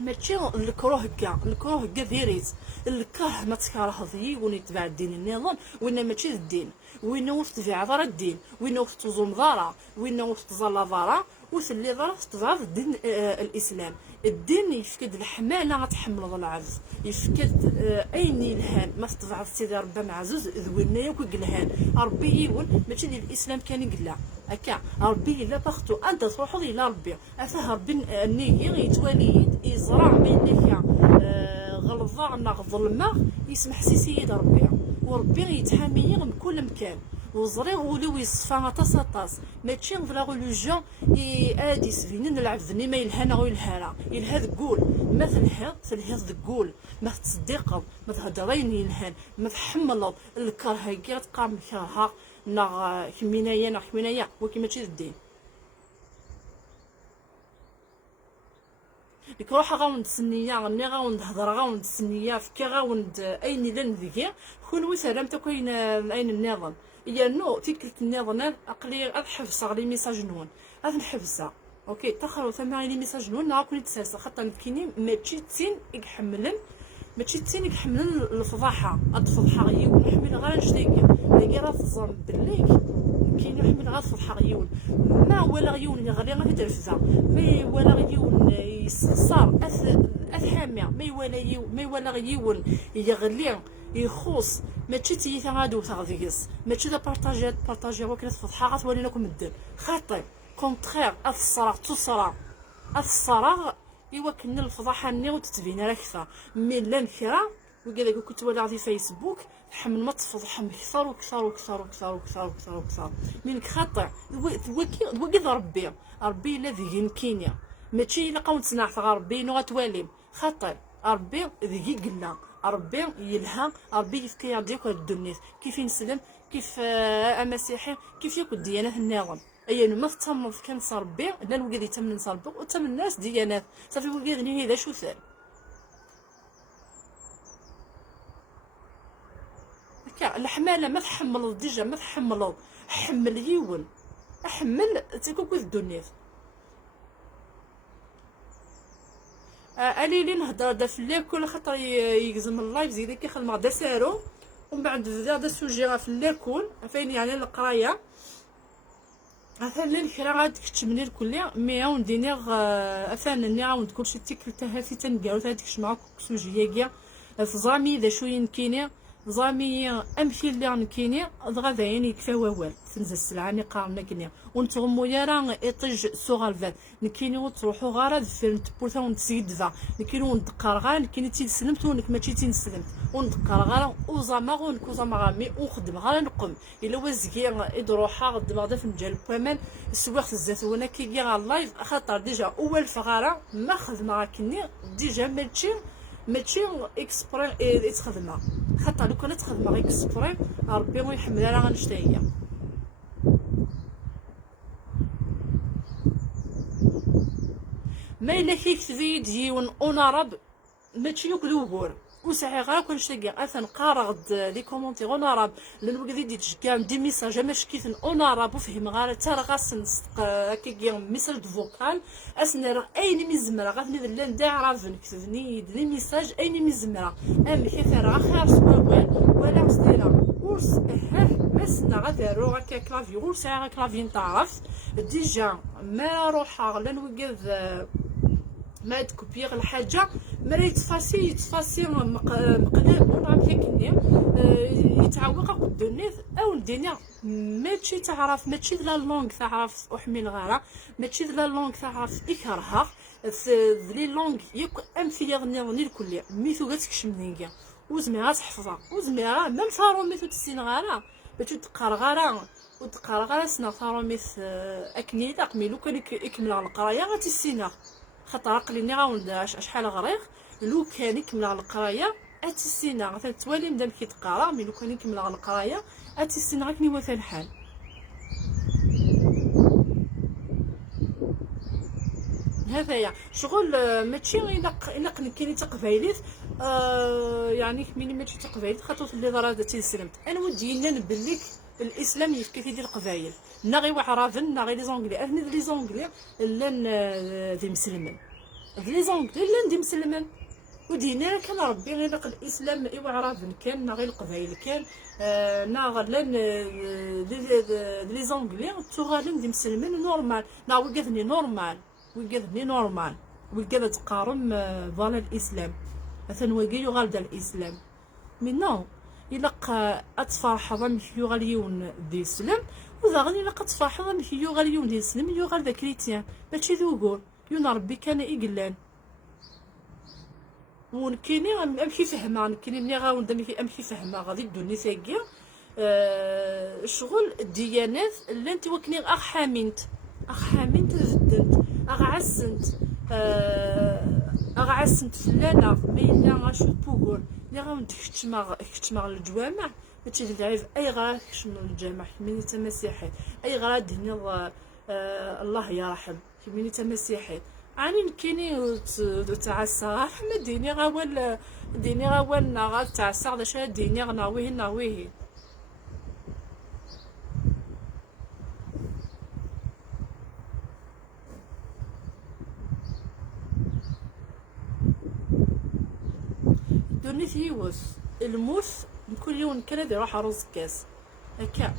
ماشي الكروه كاع ديريت الكره ما تكره ذي ونتبع الدين النظام وين ماشي الدين وين وفت في عذر الدين وين وفت تزوم ضاره وين وفت تزلا ضاره وثلي ضاره تضعف الدين الاسلام الدين يفقد الحماله غتحمل العز يفقد اين الهان ما تضعف سيدي ربي معزوز ذوينا ياك الهان ربي يون ماشي ديال الاسلام كان يقلا هكا ربي الا باختو انت تروحوا الى ربي افاه ربي النيه يتوالي يزرع بينك غلظه ناغ ظلمه يسمح سي سيد ربي وربي يتحامي من كل مكان وزريغ ولو يصفى طاس ماشي لا ريليجيون ادي سفينين العبد ما يلهانا ويلهانا يلها ذكول ما تلهي ذكول ما تصدق ما تهضرين يلهان ما تحمل الكره كي تقام كرها نا حمينايا وكي ماشي الدين ديك روحها غاوند سنيه غني غاوند هضره غاوند سنيه فكي غاوند اين لان ذكي كون سلامت كاين اين النظام يا نو تيكلت النظام اقلي الحفص لي ميساج نون هذا نحبسها اوكي تاخروا ثما لي ميساج نون ناكل تسالسه خاطر كاينين ماشي تين يحملن ماشي تين يحملن الفضاحه الفضحه غيون نحمل غير نشتيكا اللي راه تظن بالليل كاين يحمل غير الفضحه غيون ما ولا غيون اللي غير غير ترفزه ما ولا غيون يصار اثحامه ما ولا غيون يغلي يخص ماشي تيتا غادو تاغديس ماشي دا بارطاجي وكلت فضحه غتولي لكم الدين خاطر كونترير الصراغ يوكلنا الفضحه ني وتتبين راه كثر مي لا نكرا وكذا كنت ولا في فيسبوك حمل ما تفضح كثر من خاطر وكي ربي الذي يمكنني ماشي الا قاوم تصنع ربي نو غتوالي خاطر ربي ذي قلنا ربي يلها ربي يفكي يعطيك الدنيا كيف ينسلم كيف المسيحي كيف ياكل ديانات النظام اي ما تمر كان ربي لا الوقت يتمن ربي وتم الناس ديانات صافي الوقت ني هذا شو ثال هكا الحماله ما تحمل ديجا ما تحمل حمل يون احمل تيكوك الدنيا الي لي نهضر دا في الليل كل خطره يقزم اللايف زيد كيخدم غدا سارو ومن بعد هذا السوجي في الليل كون فين يعني القرايه مثلا كرا غاد كتشمني الكليه مي عاون دينيغ افان عاون كلشي تيكلتها في تنقالو هذيك معاك سوجي كيا فزامي ذا شويه كيني زامي امشي اللي غنكيني غادا يعني يكفى ووال تنزل السلعه ني قارنا كنيا ونتغمو يا راه ايطج سوغالفات نكيني وتروحو غارا دفر تبوثا ونتسيد دفا نكيني وندقر غا نكيني تيسلمت ونك ماشي تينسلمت وندقر غارا وزاما غونك وزاما غامي ونخدم غارا نقم الا وازكي يدروحا غدم غدا في مجال كمان السواق الزات وانا كيجي على اللايف خاطر ديجا اول فغاره ما خدمه كني ديجا ماشي اكسبري يتخدمها خاطر لو كانت تخدمها اكسبري ربي ويحملها راه غنشتا هي ما الا كيكتب ديون اوناراب ماشي يوكلوغور وساعي غير كنشتاق اثنقرا غد لي كومونتير اوناراب لان وكذا دي تشكام دي ميساج ماشي كيف اوناراب وفهم غير تا راه غاسن كي ميساج دو فوكال اسنا راه اين مزمره غادي لان داعرافن كتبني لي ميساج اين مزمره ام كيف راه خير سواوال ولا مستيرا ورس مسنا غادي روح هكا كلافي ورس غير كلافي نتعرف ديجا ما روحها لان وكذا ما تكوبيغ الحاجه ما يتفاسي مقلب ونعم كني يتعوق قدني او الدنيا ماشي تعرف ماشي لا لونغ تعرف احمل غاره ماشي لا لونغ تعرف يكرهها لي لونغ يك ام في يغني الكل ميثو غاتكش منيا وزميها تحفظها وزميها ميم فارو ميثو تسين غاره باش تقرا غاره وتقرا غاره سنا فارو ميث اكني تقمي لو كان يكمل القرايه غاتيسينا خاطر عقلي غاوند شحال غريغ لو كان يكمل على القرايه اتيسينا مثلا توالي مدام كيتقرا مي لو كان يكمل على القرايه اتيسينا غير كني مثال الحال هذايا شغل ماشي الا كاين تقبايليت يعني كميني ماشي تقبايليت خاطر اللي ضرا تيسلمت انا ودي نبليك الاسلام يفكي في دي القبايل نا غير وعرافن نا غير لي زونغلي اثني لي زونغلي لان ذي مسلمين لي زونغلي لان دي مسلمين ودينا كان ربي غير الاسلام وعرافن كان نا غير القبايل كان نا غير لان لي زونغلي تغالن دي مسلمين نورمال نا وقفني نورمال وقفت تقارن فوالا الاسلام مثلا وقي يغالد الاسلام مي نو الا اتفرح ضم يغاليون دي الاسلام وذا غني الا تفرح ضم يغاليون دي الاسلام يغال ذا كريتيان ماشي ذوقور يون ربي كان يقلان ونكيني امشي فهمها نكيني ملي غاوند امشي فهمها غادي الدنيا ثاقيه شغل الديانات اللي انت وكني حامنت زدنت عسنت فلانه مينا غاشو بوغول اللي غاوند كتشمع الجوامع ماشي العيب اي غا كشنو الجامع ملي انت مسيحي اي غا دهني الله يرحم ملي انت مسيحي عاني كيني تعسى احمد ديني غاول غا تعسى غدا شا ديني ناويه دوني ثيوس الموت كل يوم كان يروح رز كاس هكا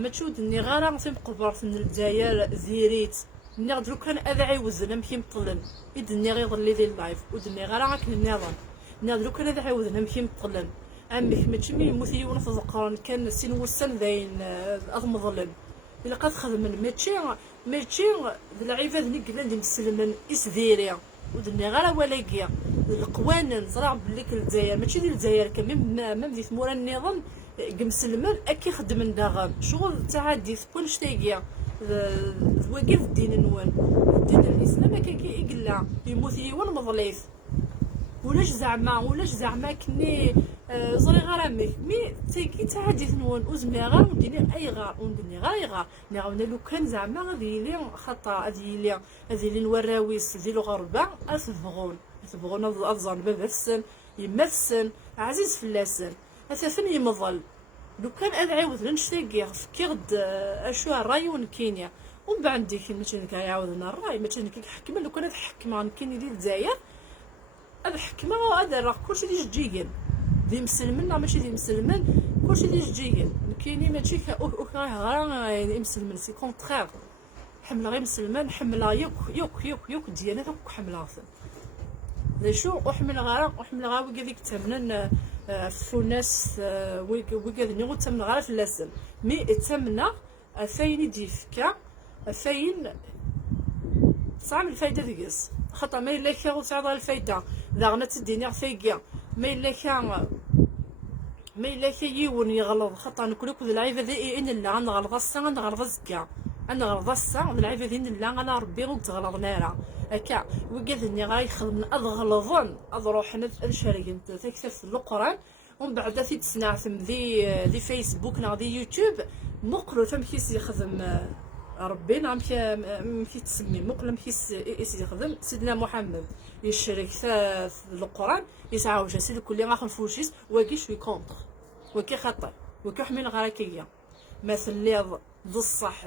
ما تشود اني غير تم قبرت من الجزائر زيريت نقدر كان اذا عيوزنا مشي مطلن يدني غير ظلي ديال اللايف ودني غير راك النظام نقدر كان اذا عيوزنا مشي مطلن امك ماشي مي موثي ونص زقران كان سين وسن ذاين اغم ظلم الا قد خدم ماشي العباد اللي قلنا دي مسلمن اسديريا ودني غير ولاقيا القوانين زرع بليك الجزائر ماشي ديال الجزائر كمان ما بديت مورا النظام مسلمان اكي خدم داغام شغل تعدي كل شتايقيا واقف الدين نوال الدين الاسلام كي يقلا يموت يوان مظليف ولاش زعما كني زري غرامك مي تيكي تعدي نوال وزمي غار وديني اي غار وندني غار نعاون لو كان زعما غادي لي خطا غادي لي الوراويس ديال الغربه اثبغون اظن بابا السن يما السن عزيز فلاسن اثاثن يمظل لو كان ادعيوذ لنشتاقي فكيغد اشو الرايون كينيا ومن بعد ديك مثلا كيعاودنا الراي مثلا كيحكم لو كان تحكم كيني ديال الجزائر هذا حكمه هذا راه كلشي اللي جيجن دي مسلمين ماشي دي مسلمين كلشي اللي جيجن كاينين ماشي غير مسلمين سي كونترير حمله غير مسلمان حمله يوك ديانات حمله ذا شو احمل غارة وكذيك تمنن فوناس وكذا نيغو تمن غارة في اللسل مي تمنى افاين ديفكا افاين صعب الفايدة ديكس خاطر ما إلا كان وتعرض الفايدة ذا غنا تديني فايكا ما إلا كان يون يغلط خاطر نكون كود العيبة ذي إن لا نغلط السا نغلط الزكا أنا غلط السا العيبة ذي إن لا أنا ربي وتغلط نارا هكا وكذا غايخدم أضغلظن أضروح نشارك تكتب القرآن ومن بعد في تسنعتم ذي فيسبوك نا ذي يوتيوب مقلو فم كيس يخدم ربي نعم كي تسمي مقلم كيس يخدم سيدنا محمد يشارك في القرآن يسعى سيدي كل ما خلفوشيس وكي شوي كونتر وكي خطر وكي حمل غراكية مثل لي ذو الصح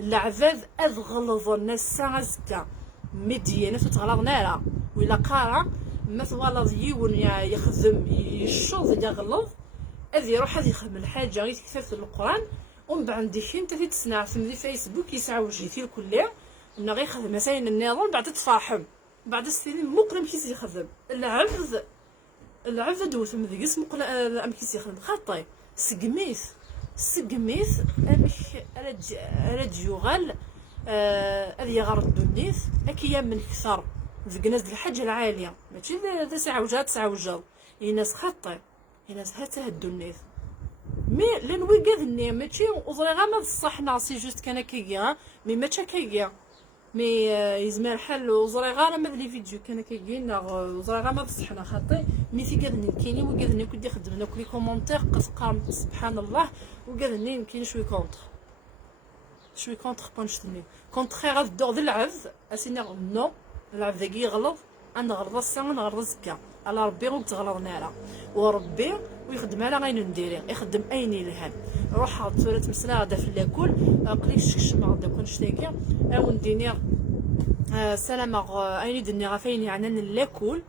العذاب أذغلظ الناس عزكا مدينة تتغلظ نارا وإلا قارا مثل والله يون يخدم يشوض يغلظ أذي يروح هذي يخدم الحاجة غير تكتب في القرآن ومن بعد ديكين تفي تسنع في فيسبوك يسعى وجهي الكلية إنه غير يخدم مثلا النظام بعد تفاحم بعد السنين مقلم كيس يخدم العبد دوت من ذيك اسمه أم كيس يخدم خاطي سقميث أمك رد يغال هذه يغرد الدنيس أكيا من كثر ذيك ناس الحاجة العالية ماشي ذا سعوجات يناس خاطي يناس هاتا الدنيس مي لان ويقادني ماشي وزري غا ما بصح ناصي جوست كان كيكيا مي ماشي كيكيا مي يزمر الحال وزري غا ما بلي فيديو كان كيكينا وزري غا ما بصحنا خاطي مي في قادني كاينين وقادني كنت يخدم لنا كل كومونتير قام سبحان الله وقادني كاين شوي كونتر بونشتني كونتخير هاد الدور ديال العبد اسينا نو العبد ذاكي يغلط انا غلط السما نغلط الزكا على ربي وتغلط نارا وربي ويخدم على غير نديري يخدم اين يلهان روح تصورت مسلا غدا في الاكل قليل شكشم غدا كون شتاكي او نديني سلامة اين دني غفاين يعني الاكل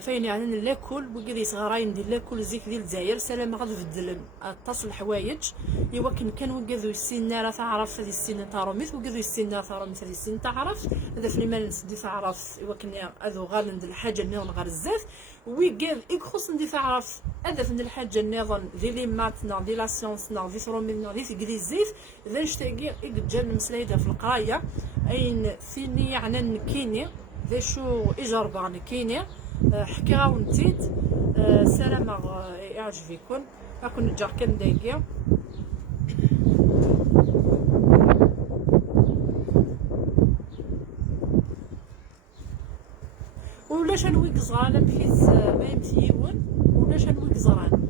فين يعني نلاكل بقدي صغارين ديال لاكل زيك ديال الجزائر سلام غادي تبدل الطاس الحوايج ايوا كان وقذو السن راه تعرف هذه السن تاروميت وقذو السن تاروميت هذه السن تعرف هذا في المال ندي تعرف ايوا كان هذو غال ندير الحاجه اللي غير الزاف ويقال يخص ندي تعرف هذا في الحاجه النظام ديال لي ماتنا ديال لا سيونس نا ديال رومينا ديال كدي زيف اذا نشتاقي يجن مسلايده في القرايه اين ثاني يعني كيني ذا شو إجربة كيني حكا ونتيت سلامة يعجبكم أكون نجار كان دايقيا ولاش نويك زغران مفيس ما يمثيون ولاش نويك زغران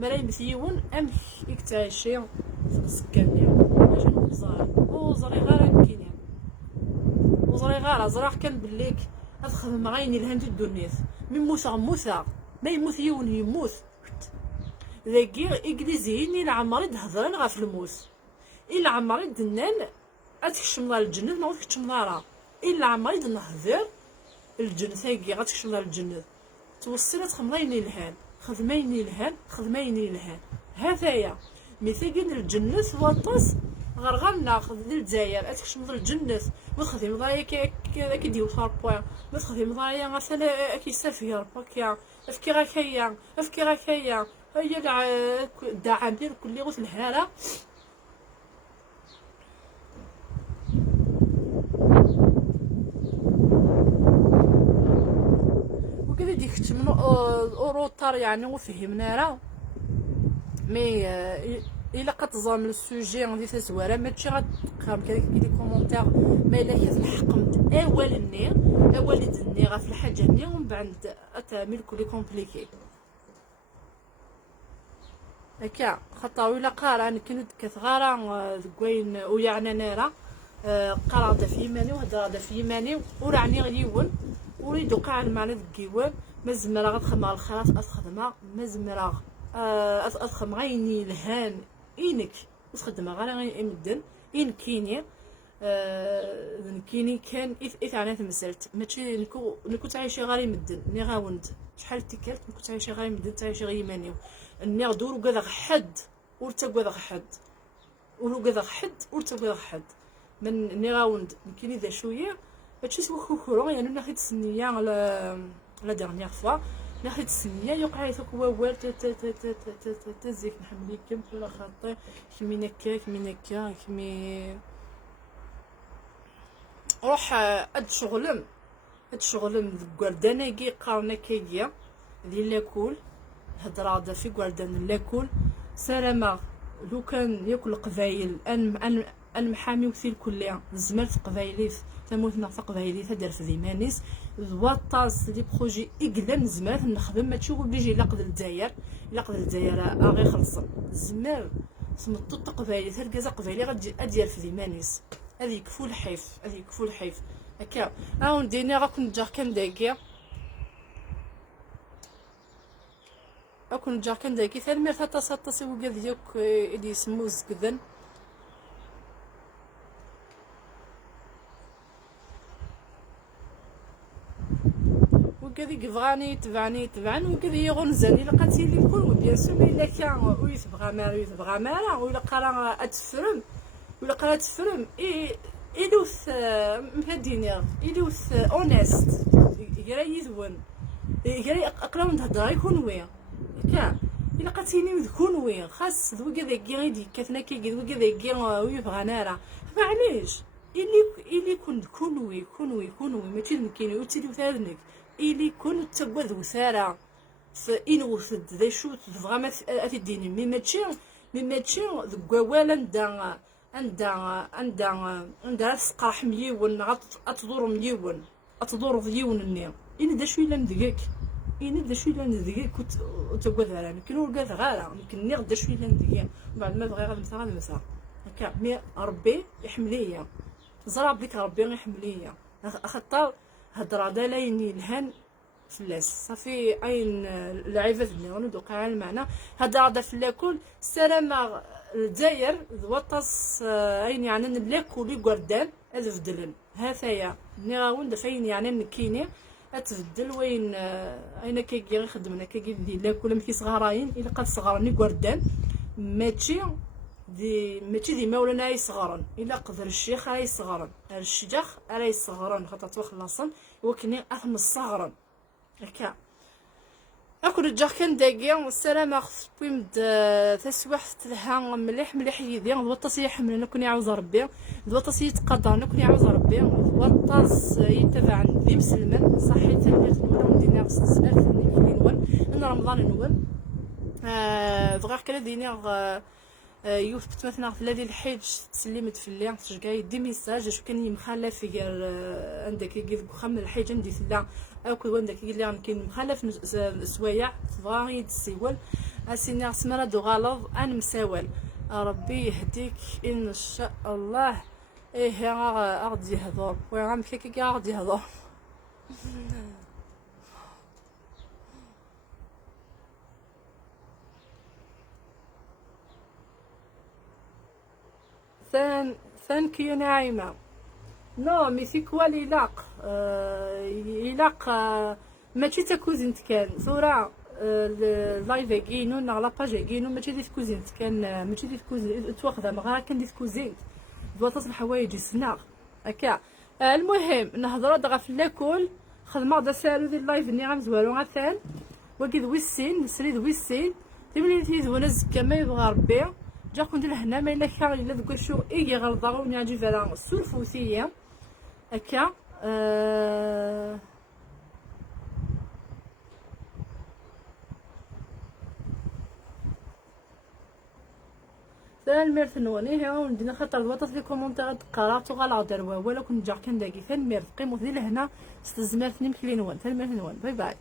ما لا يمثيون أمك يكتعيشي في السكانية ولاش نويك زغران وزري غير كيني وزري غارة زراح كان بليك أخدم غاين الهند الدنيا من موثا ما يموت يون يموت ذاكي إنجليزيين إلا عمري دهضرن غا في الموت إلا عمري دنان أتكشم دار الجنة ما تكشم دارها إلا عمري دنهضر الجنة ثاقي غتكشم دار الجنة توصلت خمرين الهان خدمين الهان هذايا مثاقين الجنة وطس غرغر ناخذ للجزائر اتكشم ديال الجنة ما تخدم ضايا كي ديو صار بوين ما تخدم ضايا مثلا كي سافي ربك يا افكي غاك هي الدعم ديال كل غوت الهاله وكذا ديك تمنو اوروطار يعني وفهمنا راه مي إلا كتزام السوجي غادي تزواره ماشي غتقام كاين دي كومونتير ما الا كتحكم اول دني غا في الحاجه ني ومن بعد اتعمل كل كومبليكي هكا خاطر الا قارا كاين كتغارا كوين ويعني نارا قرا دا في يماني وهضر دا في يماني ورعني غيون وريدو قاع المعنى دكيوان ما زمرا غتخدم على الخيرات اتخدمها ما زمرا اتخدم غيني الهان إنك وتخدمها غير يمدن إن كيني كيني كان إث مسالت ماشي نكو تعيشي غير يمدن ني غاوند شحال تيكالت نكو تعيشي غير يمدن تعيشي غير يمانيو ني غدور وكذا حد ورتا كذا حد ورو كذا حد ورتا كذا حد من ني غاوند كيني ذا شويه هادشي سوا كوكورو يعني ناخد السنيه لا ديرنيير فوا ناخد السنيه يوقع لي ووال تزيك نحملي كم ولا خاطي كمي نكا كمي نكا كمي روح هاد شغلم كورداناكي قارنا كيجيا ديال لاكول هضره دا في كوردان لاكول سلامه لو كان ياكل القبايل ان محامي وثيل كلها زمرت قبايليت تموتنا في قبايليت دار في ديمانيس الواطاس لي بروجي اقلان زمر نخدم ما تشوف بيجي لاقد الجزائر غير خلصن زمر سمطط قبايليت الكازا قبايلي غادي في ديمانيس هذه يكفو الحيف هكا نديني غاكون جا كان داكيا ثاني مير تاطاسي وكا ديالك اللي يسموه زكذن وكذا يبغاني يتبعني وكذا يغنزاني لقاتي لي كل بيان سور الا كان ويتبغى مالا ولا قرا اتفرم إلوث مهدينير إلوث أونست يجري يذون يجري أقرأ من هدرا يكون ويا كا إلا قاتيني مذكون ويا خاص ذو كذا كيغيدي كثنا كي ذو كذا كي ويبغى نارا معليش إلي كون وي ماشي مكيني وتسيدي وثارنك إلي كون تبوذ وثارا فإنوث ذا شو تبغى ما أتديني مي ماتشي ذو كوالا عندها تسقرح مليون أتدور مليون النير إني دا شويه ندقيك وتقول راني كي نلقى غالا يمكن ني غدا شويه ندقيك بعد ما بغي غنمسى هكا مي ربي يحمليا زرا بك ربي يحمليا خاطر هضره دالايني الهان فلاس صافي اين لعيبه النيرون دوقع المعنى هضره دا فلاكل السلامه الجزائر ذوطاس اين يعني نلاكولي كوردان اتفدلن هاثايا نيغاون دفاين يعني نكيني اتفدل وين اين كيجي يخدمنا كيجي لاكول مكي صغاراين الا قد صغارني كوردان ماشي دي مولانا يصغرن الا قدر الشيخ راهي صغرن الشيخ راهي صغرن خاطر توخلصن وكني اثم الصغرن هكا اكل جا كان داكيا والسلامه خص بيمد تسواح تلها مليح يدي الوطاس يحملنا كون يعاوز ربي الوطاس يتقدرنا كون يعاوز ربي الوطاس يتبع عندي مسلمان صحيت تلبيت الاولى ودينا بزاف نون ان رمضان نون بغا كلا دينا يوثبت مثلا ثلاثه الحيج تسلمت في الليل تشكاي دي ميساج شو كان مخالف في عندك يجي خمن الحيج عندي ثلا اكو عندك اللي كاين مخالف سوايع بغا يتسول اسيني سمره دو غلط انا مساول ربي يهديك ان شاء الله ايه غادي يهضر وغام كيكي غادي يهضر ثانك يو ناعمة نو مي كوال يلاق ماشي تا كوزينت كان ثورة اللايف كينو نا لاباج كينو ماشي ديت كوزينت كان ماشي ديت كوزينت تواخذها مغا كان ديت كوزينت دوا تصبح حوايج السناغ هكا المهم نهضروا دغا في لاكل خدمه دا سالو ديال اللايف ني غنزوالو غاثان وكيد ويسين نسريد ويسين تملي تيزونا زكا ما يبغى ربي جا كون هنا ما الا كان الا دوك شو اي غلطه ونجي فلا السلفوثيه هكا ثان ميرت نوني ها ندينا خاطر الوطاس لي كومونتير قراتو غالعدر ولا كنت جا كان داكي ثان ميرت قيمو لهنا استزمرتني مكلي نون ثان ميرت نون باي باي.